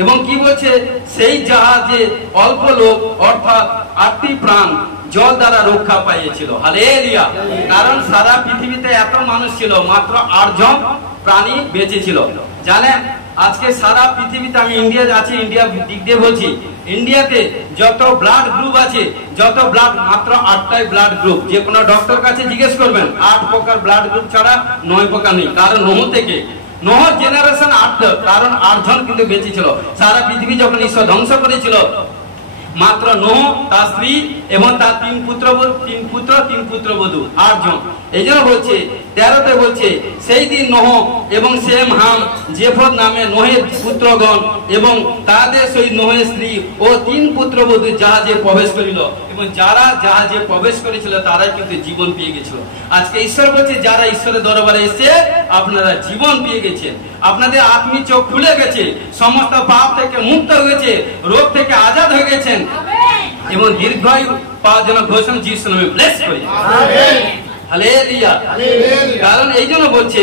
এবং কি বলছে, সেই জাহাজে অল্প লোক অর্থাৎ 8টি প্রাণ জল দ্বারা রক্ষা পাইয়েছিল। হালেলুয়া। কারণ সারা পৃথিবীতে এত মানুষ ছিল, মাত্র 8 জন প্রাণী বেঁচে ছিল। জানেন আজকে সারা পৃথিবীতে, আমি ইন্ডিয়া আছি, ইন্ডিয়া দিক দিয়ে বলছি, ইন্ডিয়াতে যত ব্লাড গ্রুপ আছে, যত ব্লাড, মাত্র 8টাই ব্লাড গ্রুপ। যে কোনো ডক্টর কাছে জিজ্ঞেস করবেন, 8 প্রকার ব্লাড গ্রুপ ছাড়া 9 প্রকার নেই। কারণ নোহ থেকে নোহর জেনারেশন 8, কারণ 8 জন কিন্তু বেঁচে ছিল। সারা পৃথিবী যখন ঈশ্বর ধ্বংস করেছিল, মাত্র নোহ, তার স্ত্রী এবং তার 3 পুত্র, 3 পুত্রবধূ, 8 জন। এই জন্য বলছে 13তে বলছে, সেই দিন নোহ এবং সেম হাম জেফত নামে নোহের পুত্রগণ এবং তাদের সহিত নোহের স্ত্রী ও 3 পুত্রবধূ জাহাজে প্রবেশ করিল। এবং যারা জাহাজে প্রবেশ করেছিল তারাই কিন্তু জীবন পেয়ে গেছিল। আজকে ঈশ্বর বলছে, যারা ঈশ্বরের দরবারে এসে আপনারা জীবন পেয়ে গেছেন, আপনাদের আত্মিক চোখ খুলে গেছে, সমস্ত পাপ থেকে মুক্ত হয়েছে, রোগ থেকে আজাদ হয়ে গেছেন এবং দীর্ঘায়ু পাওয়ার জন্য ঘোষণা যিশুর নামে ব্লেস করি। হালেলুয়া। কারণ এই জন্য বলছে,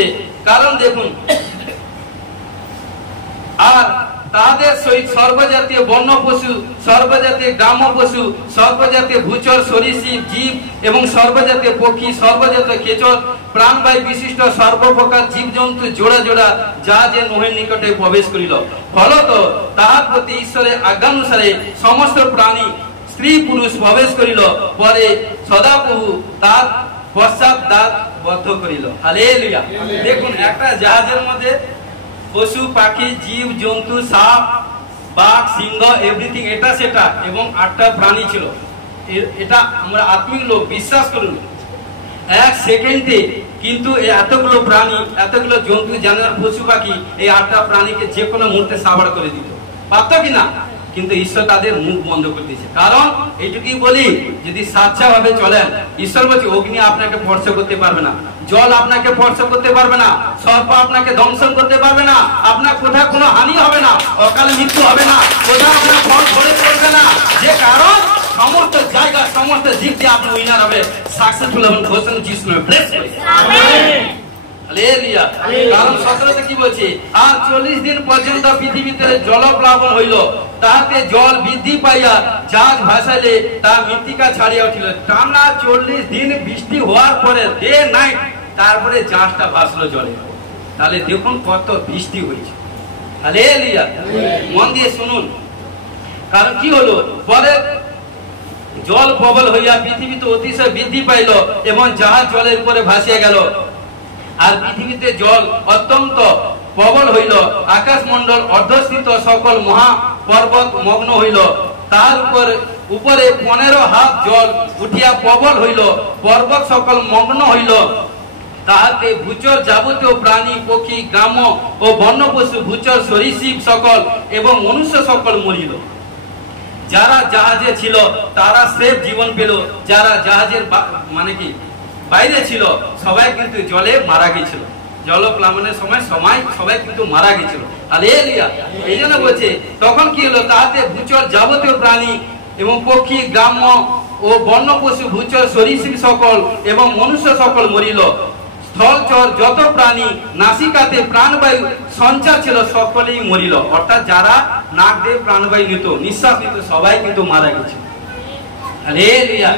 কারণ দেখুন, আর তাদের সহিত সর্বজাতীয় বন্য পশু, সর্বজাতীয় গ্রাম্য পশু, সর্বজাতীয় ভূচর, সরীসৃপ, জীব এবং সর্বজাতীয় পক্ষী, সর্বজাতীয় কেচর, প্রাণবায়ু বিশিষ্ট সর্বপ্রকার জীবজন্তু জোড়া জোড়া জাহাজে নোহের নিকটে প্রবেশ করিল। ফলত তাহার প্রতি ঈশ্বরের আজ্ঞানুসারে সমস্ত প্রাণী, স্ত্রী পুরুষ প্রবেশ করিল। পরে সদাপ্রভু তার পশ্চাৎ দ্বার বদ্ধ করিল। হালেলুয়া। দেখুন একটা জাহাজের মধ্যে পশু পাখি, জীব জন্তু, সাপ, বাঘ, সিংহ, এভরিথিং, এটা সেটা, এবং 8টা প্রাণী ছিল। এটা আমরা আত্মিক লোক, বিশ্বাস করুন 1 সেকেন্ডে কিন্তু এতগুলো প্রাণী, এতগুলো জন্তু, জানোয়ার, পশু পাখি, এই 8টা প্রাণীকে যে কোনো মুহূর্তে সাবাড় করে দিত, পারত কিনা? কিন্তু ঈশ্বর তাদের মুখ বন্ধ করে দিয়েছে। কারণ এইটুকুই বলি, যদি সাচ্চা ভাবে চলেন, ঈশ্বর বলছে অগ্নি আপনাকে স্পর্শ করতে পারবে না, জল আপনাকে স্পর্শ করতে পারবে না, সর্প আপনাকে ধ্বংসন করতে পারবে না, আপনার কোথাও কোনো হানি হবে না, অকালে মৃত্যু হবে না, কোথাও আপনার ফল ফলে পড়বে না। যে কারণ সমস্ত জায়গা, সমস্ত দিক দিয়ে আপনি উইনার হবে, সাকসেসফুল হবেন। ঘোষণা যিশু নামে ব্লেস করি। আমেন। হালেলুয়া। কারণ 17তে কি বলছে, আর 40 দিন পর্যন্ত পৃথিবীতে জলপ্লাবন হইল, তাহাতে জল বৃদ্ধি পাইয়া জাহাজ ভাসাইলে তা মৃত্তিকা ছাড়িয়া উঠিল। টানা 40 দিন বৃষ্টি হওয়ার পরে ডে নাইট, তারপরে জাহাজটা ভাসলো জলে। তাহলে দেখুন কত বৃষ্টি হয়েছে। হালেলুয়া। মন দিয়ে শুনুন। কারণ কি হলো, পরে জল প্রবল হইয়া পৃথিবীতে অতিশয় বৃদ্ধি পাইল এবং জাহাজ জলের উপরে ভাসিয়া গেল। আর পৃথিবীতে জল অত্যন্ত প্রবল হইল, আকাশমণ্ডল অর্ধস্থিত সকল মহা পর্বত মগ্ন হইল, তার উপরে 15 হাত জল উঠিয়া প্রবল হইল, পর্বত সকল মগ্ন হইল, তাহাতে ভূচর যাবতীয় প্রাণী পক্ষী গ্রাম্য ও বন্য পশু ভূচর সরীসৃপ সকল এবং মনুষ্য সকল মরিল। যারা জাহাজে ছিল তারা সেফ জীবন পেল, যারা জাহাজের মানে কি বাইরে ছিল সবাই কিন্তু জলে মারা গেছিল, জলপ্লাবনের সময় সবাই কিন্তু মারা গেছিল। হালেলুয়া। এই জন্য বলছে তখন কি হলো, তাহাতে ভূচর যাবতীয় প্রাণী এবং পক্ষী গ্রাম্য ও বন্য পশু ভূচর সরীসৃপ সকল এবং মনুষ্য সকল মরিল। স্থলচর যত প্রাণী নাসিকাতে প্রাণবায়ু সঞ্চার ছিল সকলেই মরিল। অর্থাৎ যারা নাক দিয়ে প্রাণবায়ু নিত, নিঃশ্বাস নিত, সবাই কিন্তু মারা গেছে। হালেলুয়া।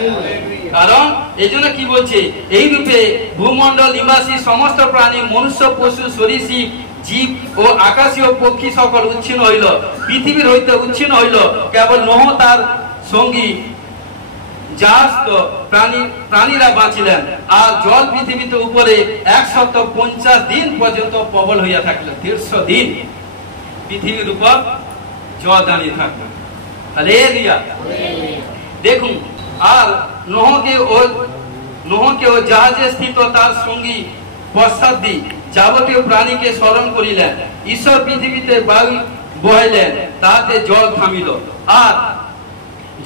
কারণ এই জন্য কি বলছে, এই রূপে ভূমণ্ডল নিবাসী সমস্ত প্রাণী মনুষ্য পশু সরীসৃপ জীব ও আকাশীয় পক্ষী সকল উচ্ছিন্ন হইল, পৃথিবীর হইতে উচ্ছিন্ন হইল। কেবল নোহ তার সঙ্গী জাহাজ প্রাণীরা বাঁচিলেন। আর জল পৃথিবীতে উপরে 150 দিন পর্যন্ত প্রবল হইয়া থাকলো। 150 দিন পৃথিবীর উপর জল দাঁড়িয়ে থাকলো। হালেলুয়া। দেখুন, আর নোহকে ও জাহাজে স্থিত তার সঙ্গী পশ্চাৎ যাবতীয় প্রাণীকে স্মরণ করিলেন। ঈশ্বর পৃথিবীতে বায়ু বহাইলেন, তাহাতে জল থামিল। আর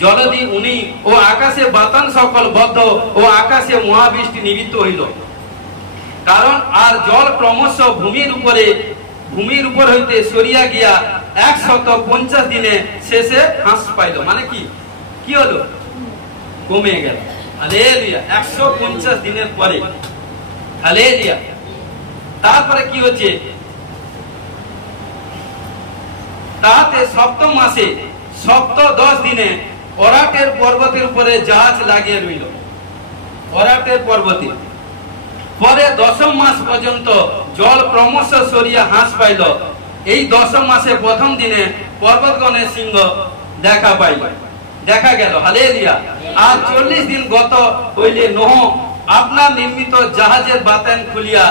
জলদি উনি ও আকাশে বাতান সকল বদ্ধ ও আকাশে মহাবৃষ্টি নিবৃত্ত হইল। কারণ আর জল ক্রমশ ভূমির উপর হইতে সরিয়া গিয়া 150 দিনে শেষে হ্রাস পাইল। মানে কি হলো, কমে গেল। হালেলুয়া। 150 দিনের পরে। হালেলুয়া। তারপরে কি হচ্ছে, তাহাতে সপ্তম মাসে 10 দিনে অরাটের পর্বতের উপরে জাহাজ লাগিয়ে রইল। অরাটের পর্বতে পরে 10ম মাস পর্যন্ত জল ক্রমশ সরিয়া হ্রাস পাইল। এই 10ম মাসে প্রথম দিনে পর্বতগণের সিংহ দেখা গেল। হালেলুয়া। আর 40 দিন গত হইলে নোহ আপনার নির্মিত জাহাজের বাতান খুলিয়া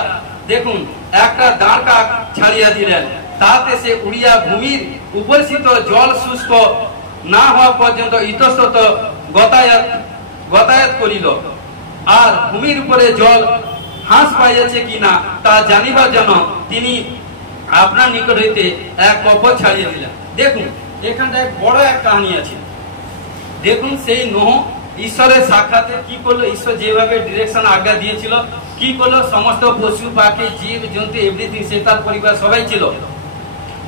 দেখুন একটা দাঁড় কাক ছাড়িয়া দিলেন, তাতে সে উড়িয়া ভূমির উপস্থিত জল শুষ্ক না হওয়া পর্যন্ত ইতস্তত গতায়াত করিল। আর ভূমির উপরে জল হ্রাস পাইয়াছে কিনা তা জানিবার জন্য তিনি আপনার নিকট হইতে এক কপর ছাড়িয়ে দিলেন। দেখুন, এখানটায় বড় এক কাহিনী আছে। দেখুন, সেই নোহ ঈশ্বরের সাক্ষাতে কি করলো, ঈশ্বর যেভাবে ডিরেকশন আজ্ঞা দিয়েছিল, কি করলো, সমস্ত পশু পাখি জীব জন্তু এভরিথিং, সে তার পরিবার সবাই ছিল,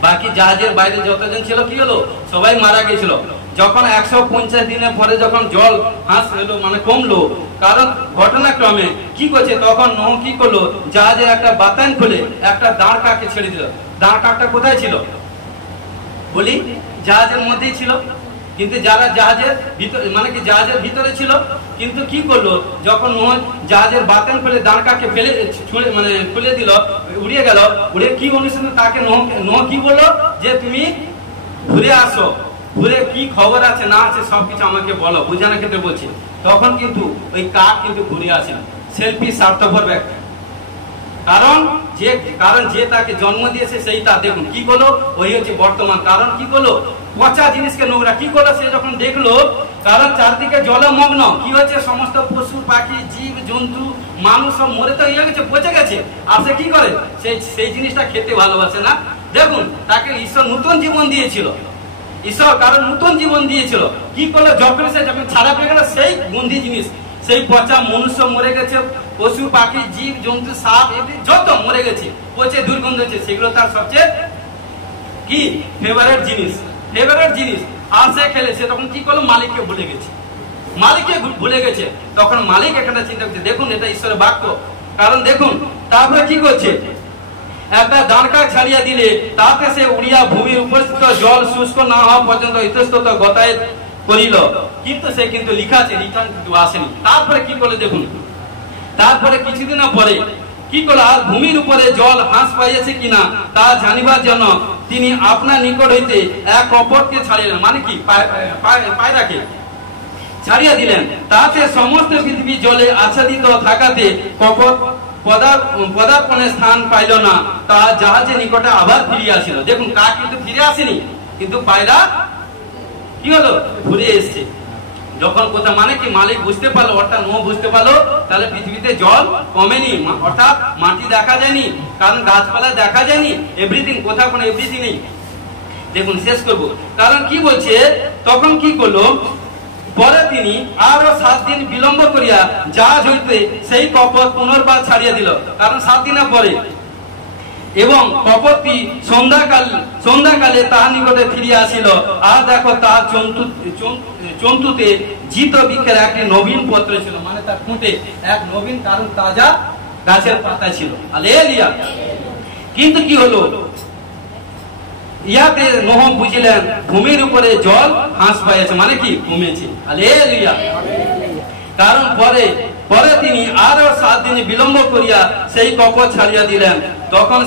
বাকি জাহাজের বাইরে যতজন ছিল কি হলো, সবাই মারা গেছিল। যখন 150 দিনের পরে যখন জল হ্রাস হলো, মানে কমলো, কারণ ঘটনাক্রমে কি করছে, তখন নোহ কি করলো, জাহাজের একটা বাতান খুলে একটা দাঁড় কাককে ছেড়ে দিল। দাঁড় কাকটা কোথায় ছিল বলি, জাহাজের মধ্যেই ছিল। কিন্তু যারা জাহাজের ভিতরে মানে কি জাহাজের ভিতরে ছিল, কিন্তু কি করলো, যখন নোহ জাহাজের বাতান খুলে দাঁড় কাককে ফেলে মানে খুলে দিল, উড়িয়ে গেল। উড়ে কি অনুসন্ধান, তাকে নোহ কি বললো যে তুমি ঘুরে আসো, ঘুরে কি খবর আছে না আছে সবকিছু আমাকে বলো, বোঝানোর ক্ষেত্রে বলছি। তখন কিন্তু ওই কাক কিন্তু ঘুরে আসে না, সেলফি স্বার্থপর ব্যক্তি। কারণ যে তাকে জন্ম দিয়েছে সেই তা দেখুন কি করলো, ওই হচ্ছে বর্তমান। কারণ কি করলো, পচা জিনিসকে নোংরা কি করলো, সে যখন দেখলো, কারণ চারদিকে জলমগ্ন, কি হচ্ছে, সমস্ত পশু পাখি জীব জন্তু মানুষ সব মরে তো ইয়ে গেছে, পচে গেছে। আর সে কি করে, সেই জিনিসটা খেতে ভালোবাসে না। দেখুন, তাকে ঈশ্বর নতুন জীবন দিয়েছিল। ঈশ্বর কারণ নতুন জীবন দিয়েছিল, কি করলো, যখন ছাড়া পেয়ে গেল সেই গন্ধি জিনিস, সেই পচা মনুষ্য মরে গেছে, পশু পাখি জীব জন্তু সাপ যত মরে গেছে, পচে দুর্গন্ধ হচ্ছে, সেগুলো তার সবচেয়ে কি ফেভারিট জিনিস। আর সে খেলে, সে তখন কি করলো, মালিককে ভুলে গেছে। তখন মালিক এখানে চিন্তা করছে, দেখুন এটা ঈশ্বরের বাক্য। কারণ দেখুন, তারপরে কি করছে, একটা দাঁড় কাক ছাড়িয়া দিলে তাতে সে উড়িয়া ভূমির উপস্থিত জল শুষ্ক না হওয়া পর্যন্ত ইতস্তত গতায়াত করিল। কিন্তু সে কিন্তু লিখা আছে, রিটার্ন কিন্তু আসেনি। তারপরে কি করলো দেখুন, তারপরে কিছুদিন পরে কি করলো, আর ভূমির উপরে জল হ্রাস পাইয়াছে কিনা তা জানিবার জন্য তিনি আপনার নিকট হইতে এক কপটকে ছাড়িলেন। মানে কি, পায়রাকে ছাড়িয়া দিলেন, তাতে সমস্ত পৃথিবী জলে আচ্ছাদিত থাকাতে পদার্পণে স্থান পাইল না, তা জাহাজের নিকটে আবার ফিরিয়া আসিল। দেখুন, কাক কিন্তু ফিরে আসেনি, কিন্তু পায়রা কি হলো, ঘুরে এসছে। যখন কোথাও মানে কি মালিক বুঝতে পারলো, অর্থাৎ নোহ বুঝতে পারলো, তাহলে পৃথিবীতে জল কমেনি, অর্থাৎ মাটি দেখা যায়নি, কারণ গাছপালা দেখা যায়নি, এভরিথিং, কোথাও কোনো এভরিথিং নেই। দেখুন, শেষ করব, কারণ কি বলছে, তখন কি করলো, পরে তিনি আরো 7 দিন বিলম্ব করিয়া জাহাজ হইতে সেই কপট পুনর্বার ছাড়িয়া দিল, কারণ 7 দিনের পরে, এবং কপটটি সন্ধ্যাকালে তাহার নিকটে ফিরিয়া আসিল। আর দেখো, তার চন্তুতে জিত বৃক্ষের একটি নবীন পত্র ছিল, মানে তার খুঁটে এক নবীন, কারণ তাজা গাছের পাতা ছিল। হালেলুয়া। কিন্তু কি হলো, ইয়াতে নোহ বুঝিলেন ভূমির উপরে জল হ্রাস পাইয়াছে, মানে কি কমেছে। হালেলুয়া। কারণ পরে তিনি আরো 7 দিন বিলম্ব করিয়া সেই কপট ছাড়িয়া দিলেন। তখন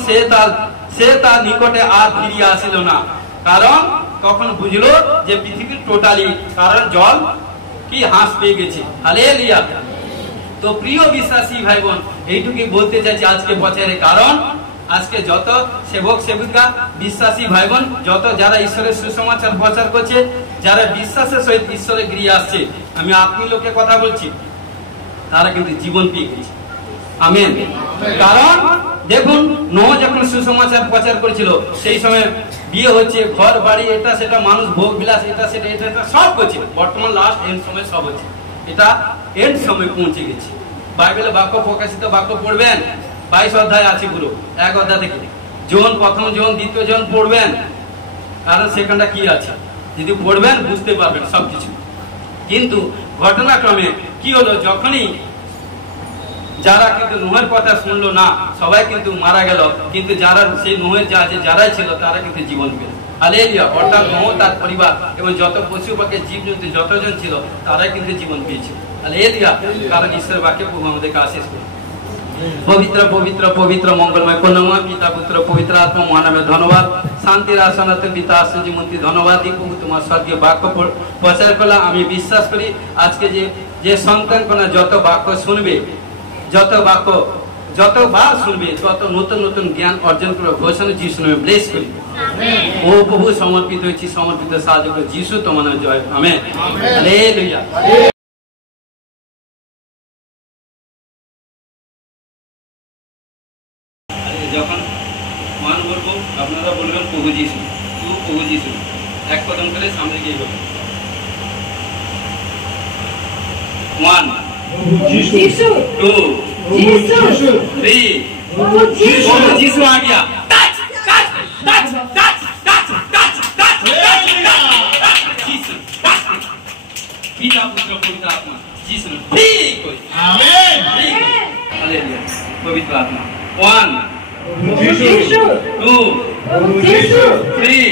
সে তার নিকটে আর ফিরিয়া আসিল না, কারণ তখন বুঝলো যে পৃথিবীর টোটালি, কারণ জল কি হ্রাস পেয়ে গেছে। হালেলুয়া। তো প্রিয় বিশ্বাসী ভাই বোন, এইটুকুই বলতে চাইছি আজকে প্রচারে, কারণ আজকে যত সেবক সেবিকা, বিশ্বাসী ভাই বোন, যত যারা ঈশ্বরের সুসমাচার প্রচার করছে, যারা বিশ্বাসের সহিত ঈশ্বরের গৃহে আসছে, আমি আপনি লোকে কথা বলছি, তারা কিন্তু জীবন পেয়ে গেছে। আমেন। কারণ দেখুন, নোহ যখন সুসমাচার প্রচার করেছিল, সেই সময় বিয়ে হচ্ছে, ঘর বাড়ি, এটা সেটা, মানুষ ভোগ বিলাস, এটা সেটা, এটা সব করছে। বর্তমান লাস্ট এন্ড সময় সব হচ্ছে, এটা এন্ড সময় পৌঁছে গেছে। বাইবেলে বাক্য, প্রকাশিত বাক্য পড়বেন, 22 অধ্যায় আছে, পুরো 1 অধ্যায় থেকে প্রথম জন, দ্বিতীয় জন পড়বেন, কারণ সেখানটা কি আছে, যদি পড়বেন বুঝতে পারবেন সবকিছু। কিন্তু ঘটনাক্রমে কি হলো, যখনই যারা কিন্তু নোহের কথা শুনলো না, সবাই কিন্তু মারা গেল, কিন্তু যারা সেই নোহের জাহাজে যারাই ছিল, তারা কিন্তু জীবন পেল। হালেলুয়া। অর্থাৎ নোহ, তার পরিবার এবং যত পশু পাখি, জীবজন্তু যতজন ছিল, তারাই কিন্তু জীবন পেয়েছিল। হালেলুয়া। কারণ ঈশ্বর বাক্যে প্রভু আমাদেরকে আশীষ করে। পবিত্র পবিত্র পবিত্র মঙ্গলময় করুণাময় পিতা পুত্র পবিত্র আত্মা মহানামে ধন্যবাদ। শান্তির আসনাতে পিতা আশ্চর্যমূর্তি ধন্যবাদ দিই প্রভু, তোমার স্বর্গীয় বাক্য প্রচার করলাম। আমি বিশ্বাস করি আজকে যে সন্তান কোনা যত বাক্য শুনবে, যতবার শুনবে, তত নতুন নতুন জ্ঞান অর্জন করে ঘোষণা যিশু নামে ব্লেস করি। ও প্রভু, সমর্পিত হয়েছি, সমর্পিত সাহায্য করে যিশু তোমার নামে জয়। আমেন। হালেলুয়া। যখন মান বলবো, আপনারা বলবেন প্রভু যিশু, প্রভু যিশু, এক কদম করে সামনে গিয়ে বলবেন। 1 जीसू 2 जीसू 3 जीसू जीसू आ गया। Touch touch touch touch touch touch touch Jisshu. पिता पुत्र पवित्र आत्मा जीसू ठीक हो। आमेन। हालेलुया। पवित्र आत्मा 1 जीसू 2 जीसू 3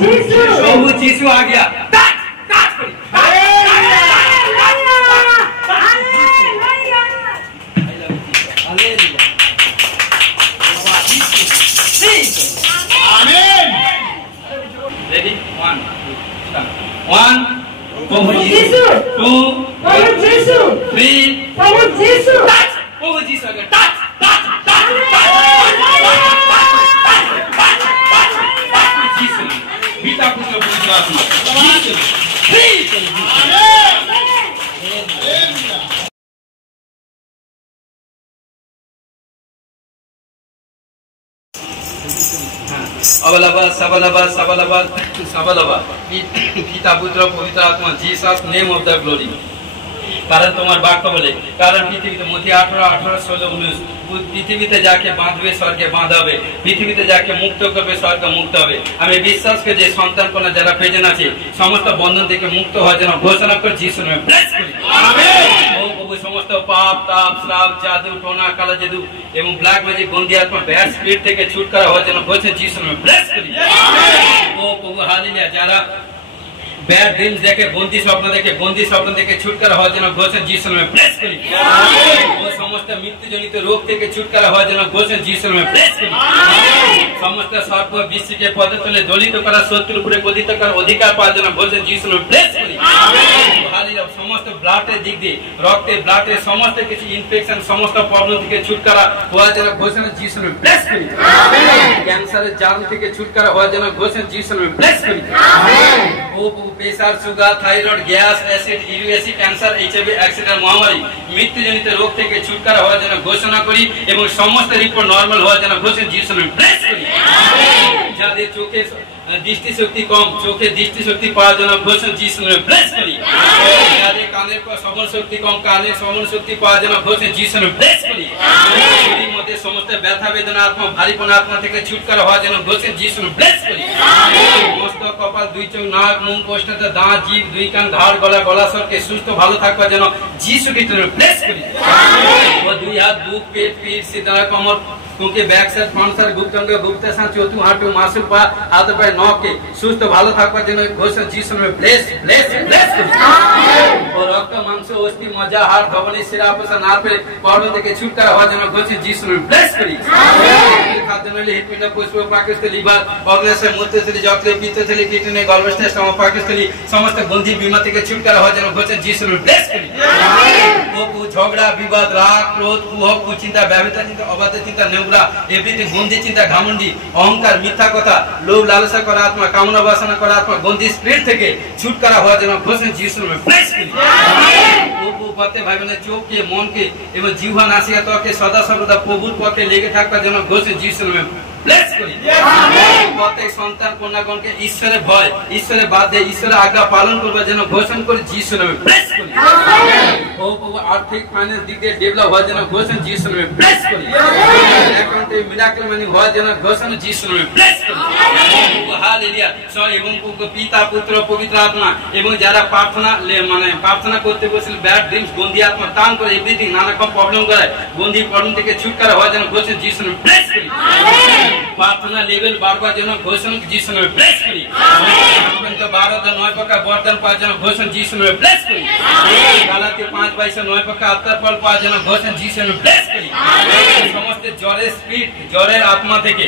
जीसू प्रभु जीसू आ गया। Touch touch Ready? 1 1 प्रभु जीसू 2 प्रभु जीसू 3 प्रभु जीसू टच प्रभु जीसू आ गया। टच टच टच जीसू पिता पुत्र पवित्र आत्मा जीसू ठीक। Abalaba, sabalaba, sabalaba, sabalaba. পিতা পুত্র পবিত্র আত্মা Jesus name of the glory. কারণ তোমার বাক্য বলে, কারণ পৃথিবীতে মথি 18 18 16 19 পৃথিবীতে যাকে বাঁধবে স্বর্গে বাঁধাবে, পৃথিবীতে যাকে মুক্ত করবে স্বর্গ মুক্ত হবে। আমি বিশ্বাস করি যে সন্তান কোনা যারা প্রেজেন্ট আছে, সমস্ত বন্ধন থেকে মুক্ত হওয়ার জন্য ঘোষণা করে যিশু নামে ব্লেস করি। আমেন। ও প্রভু, সমস্ত পাপ তাপ শ্রাপ জাদু টোনা কালা জাদু এবং ব্ল্যাক ম্যাজিক গন্দি আত্মা ব্যাড স্পিরিট থেকে ছুটকারা হওয়ার জন্য ঘোষণা যিশু নামে ব্লেস করি। আমেন। ও প্রভু, হালেলুয়া। যারা ব্যাড ড্রিমস দেখে, বন্দি স্বপ্ন দেখে ছুটকারা হওয়ার জন্য ঘোষণা যিশু নামে ব্লেস করি। আমেন। ও সমস্ত মৃত্যুজনিত রোগ থেকে ছুটকারা হওয়ার জন্য ঘোষণা যিশু নামে ব্লেস করি। আমেন। সমস্ত সর্প বিশ্বকে পদতলে দলিত করা, শত্রুর উপরে গদিত করার অধিকার পাওয়ার জন্য ঘোষণা যিশু নামে ব্লেস করি। আমেন। হালেলুয়া। সমস্ত ব্লাডের দিক দিয়ে রক্তে ব্লাডের সমস্ত কিছু ইনফেকশন সমস্ত প্রবলেম থেকে ছুটকারা হওয়ার জন্য ঘোষণা যিশুর নামে ব্লেস করি। ক্যান্সারের জার্ম থেকে ছুটকারা হওয়ার জন্য ঘোষণা যিশুর নামে ব্লেস করি। ও pressure, sugar, thyroid, gas, acid, uric acid, cancer, HIV, accident, মহামারী, মৃত্যুজনিত রোগ থেকে ছুটকারা হওয়ার জন্য ঘোষণা করি এবং সমস্ত রিপোর্ট নরমাল হওয়ার জন্য ঘোষণা যিশুর নামে ব্লেস করি। যাদের চোখে দৃষ্টি শক্তি কম, চোখে দৃষ্টি শক্তি পাওয়ার জন্য ঘোষণা যিশুর নামে ব্লেস করি। যাদের কানের শ্রবণ শক্তি কম, কানের শ্রবণ শক্তি পাওয়ার জন্য ঘোষণা যিশুর নামে ব্লেস করি। শরীরের মধ্যে সমস্ত ব্যথা বেদনা আত্মা ভারীপনা আত্মা থেকে ছুটকারা হওয়ার জন্য ঘোষণা যিশুর নামে ব্লেস করি। মস্তক, কপাল, দুই চোখ, নাক, মুখ, কোষ্ঠতা, দাঁত, জিভ, দুই কান, ঘাড়, গলা, গলাশয়কে সুস্থ ভালো থাকবার জন্য যিশু খ্রিস্টের নামে ব্লেস করি। ও দুই হাত, বুক, পেট, পিঠ, সিধা কোমর, क्योंकि बैक साइड फ्रंट साइड गुप्तांग गुप्तासन चौथु हाटू मासुल पा हाथ पाए नौक के सुस्त ভালো থাকবার জন্য ঘোষণা যিশুর নামে ব্লেস ব্লেস ব্লেস ও রক্ত মাংস অস্থি মজ্জা হাড় ধমনী শিরা উপসা নার্ভে কর্ণ থেকে ছুটকারা হওয়ার জন্য ঘোষণা যিশুর নামে ব্লেস করি। খাদ্যনালী, হৃৎপিণ্ড, পুষ্প, পাকস্থলী, লিভার, অগ্নাশয়, মূত্রথলি, যকৃৎ, পিত্তথলি, কিডনি, গর্ভস্থলী, স্তন, পাকস্থলী সমস্ত গন্ধি বিমা থেকে ছুটকারা হওয়ার জন্য ঘোষণা যিশুর নামে ব্লেস করি। ও ঝগড়া, বিবাদ, রাগ, ক্রোধ, কুহ, কুচিন্তা, ব্যভিচার চিন্তা, অবাধ্য চিন্তা, এভরিথিং, গন্ধি চিন্তা, ঘমন্ডি, অহংকার, মিথ্যা কথা, লোভ লালসা করা আত্মা, কামনা বাসনা করা আত্মা, গন্ধি স্পিরিট থেকে ছুটকারা হওয়ার জন্য ঘোষণা যিশুর নামে ব্লেস করি। প্রত্যেক ভাই বোনের চোখকে, মনকে এবং জিহ্বা, নাসিকা, ত্বকে সদা সর্বদা প্রভুর পক্ষে লেগে থাকবার জন্য ঘোষণা যিশুর নামে ব্লেস করি। প্রত্যেক সন্তান কন্যাগণকে ঈশ্বরের ভয়, ঈশ্বরের বাধ্যে, ঈশ্বরের আজ্ঞা পালন করবার জন্য ঘোষণা করে যিশুর নামে ব্লেস করি। ও প্রভু আর্থিক ফাইন্যান্স দিক দিয়ে ডেভেলপ হওয়ার জন্য ঘোষণা যিশুর নামে ব্লেস করি। অ্যাকাউন্টে মিরাকল মানি হওয়ার জন্য ঘোষণা যিশুর নামে ব্লেস করি। হালেলুয়া। এবং পিতা, পুত্র, পবিত্র আত্মা এবং যারা প্রার্থনা করতে বসে ব্যাড ড্রিমস, গন্ধি আত্মা টান করে এভরিথিং নানা রকম প্রবলেম করে গন্ধি প্রবলেম থেকে ছুটকারা হওয়ার জন্য ঘোষণা যিশুর নামে ব্লেস করি। প্রার্থনা লেভেল বাড়বার জন্য ঘোষণা যিশুর নামে ব্লেস করি। 12-9 প্রকার বরদান পাওয়ার জন্য ঘোষণা যিশুর নামে ব্লেস করি। গালাতিয়া 5:22-9 প্রকার আত্মার ফল পাওয়ার জন্য ঘোষণা যিশুর নামে ব্লেস করি। সমস্ত জ্বরের স্পিরিট, জ্বরের আত্মা থেকে,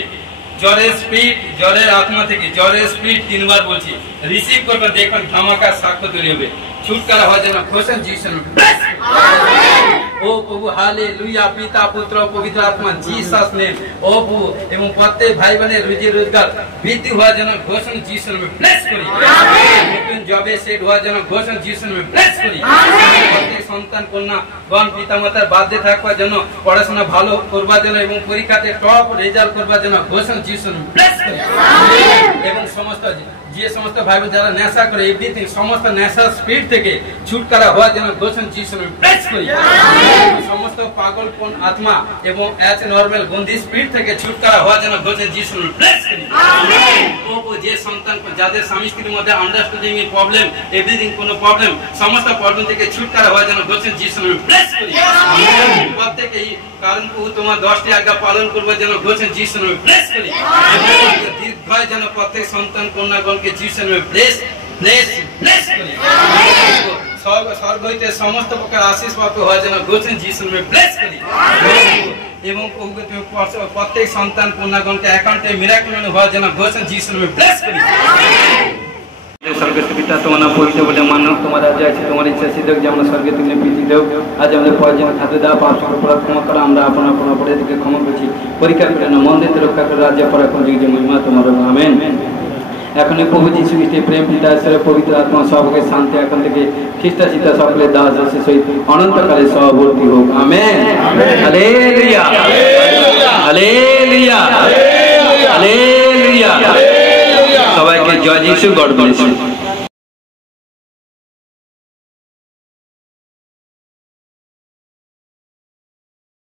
জ্বরের স্পিরিট, জ্বরের আত্মা থেকে, জ্বরের স্পিরিট 3 বার বলছি রিসিভ করবে, দেখবেন ধামাকার সাক্ষ্য তৈরি হবে। ছুটকারা হওয়ার জন্য ঘোষণা যিশুর নামে ব্লেস করি। ও প্রভু হালেলুয়া। পিতা, পুত্র, পবিত্র আত্মা জিসাস নেম। ও প্রভু এবং প্রত্যেক ভাই বোনের রুজি রোজগার বৃদ্ধি হওয়ার জন্য ঘোষণা যিশুর নামে ব্লেস করি। নতুন জবে সেট হওয়ার জন্য ঘোষণা যিশুর নামে ব্লেস করি। প্রত্যেক সন্তান কন্যা গণ পিতামাতার বাধ্যে থাকবার জন্য, পড়াশোনা ভালো করবার জন্য এবং পরীক্ষাতে টপ রেজাল্ট করবার জন্য ঘোষণা যিশুর নামে ব্লেস করি। এবং সমস্ত যে সমস্ত ভাই বোন যারা নেশা করে এভরিথিং সমস্ত নেশার স্পিরিট থেকে ছুটকারা হওয়ার জন্য ঘোষণা যিশুর নামে ব্লেস করি। সমস্ত পাগলপন আত্মা এবং নরমাল গন্ধি স্পিরিট থেকে ছুটকারা হওয়ার জন্য ঘোষণা যিশুর নামে ব্লেস করি। ও যে সন্তান যাদের স্বামী স্ত্রীর মধ্যে আন্ডারস্ট্যান্ডিং এর প্রবলেম, এভরিথিং কোনো প্রবলেম, সমস্ত প্রবলেম থেকে ছুটকারা হওয়ার জন্য ঘোষণা যিশুর নামে ব্লেস করি। প্রত্যেকেই কারণ তোমার 10টি আজ্ঞা পালন করবার জন্য ঘোষণা যিশুর নামে ব্লেস করি। দীর্ঘায় যেন প্রত্যেক সন্তান কন্যাগণকে যিশুর নামে ব্লেস ব্লেস ব্লেস করি। স্বর্গ হইতে সমস্ত প্রকার আশীষ প্রাপ্ত হওয়ার জন্য ঘোষণা যিশুর নামে ব্লেস করি। এবং প্রত্যেক সন্তান কন্যাগণকে অ্যাকাউন্টে মিরাকল মানি হওয়ার জন্য ঘোষণা যিশুর নামে ব্লেস করি। স্বর্গস্থ পিতা, তোমার নাম পবিত্র বলে মান্য, তোমার রাজ্য আছে, তোমার ইচ্ছা সিদ্ধ যেমন স্বর্গে তুমি প্রীতি দেও। আজ আমাদের প্রয়োজনীয় খাদ্য দাও, পাপ অপরাধ ক্ষমা করো, আমরা আপন আপন অপরাধীকে ক্ষমা করছি। পরীক্ষা করে না, মন্দির রক্ষা করে, রাজ্য পরাক্রম যুগে মহিমা তোমার। আমেন। এখনই প্রভু যীশু খ্রিস্টের প্রেম, পিতা ঈশ্বরের পবিত্র আত্মা সবকে শান্তি এখন থেকে খ্রিস্টা সীতা সকলের দাস দাসের সহিত অনন্তকালে সহবর্তী হোক। আমেন। Hallelujah hallelujah hallelujah. সবাইকে জয় যীশু। God bless you.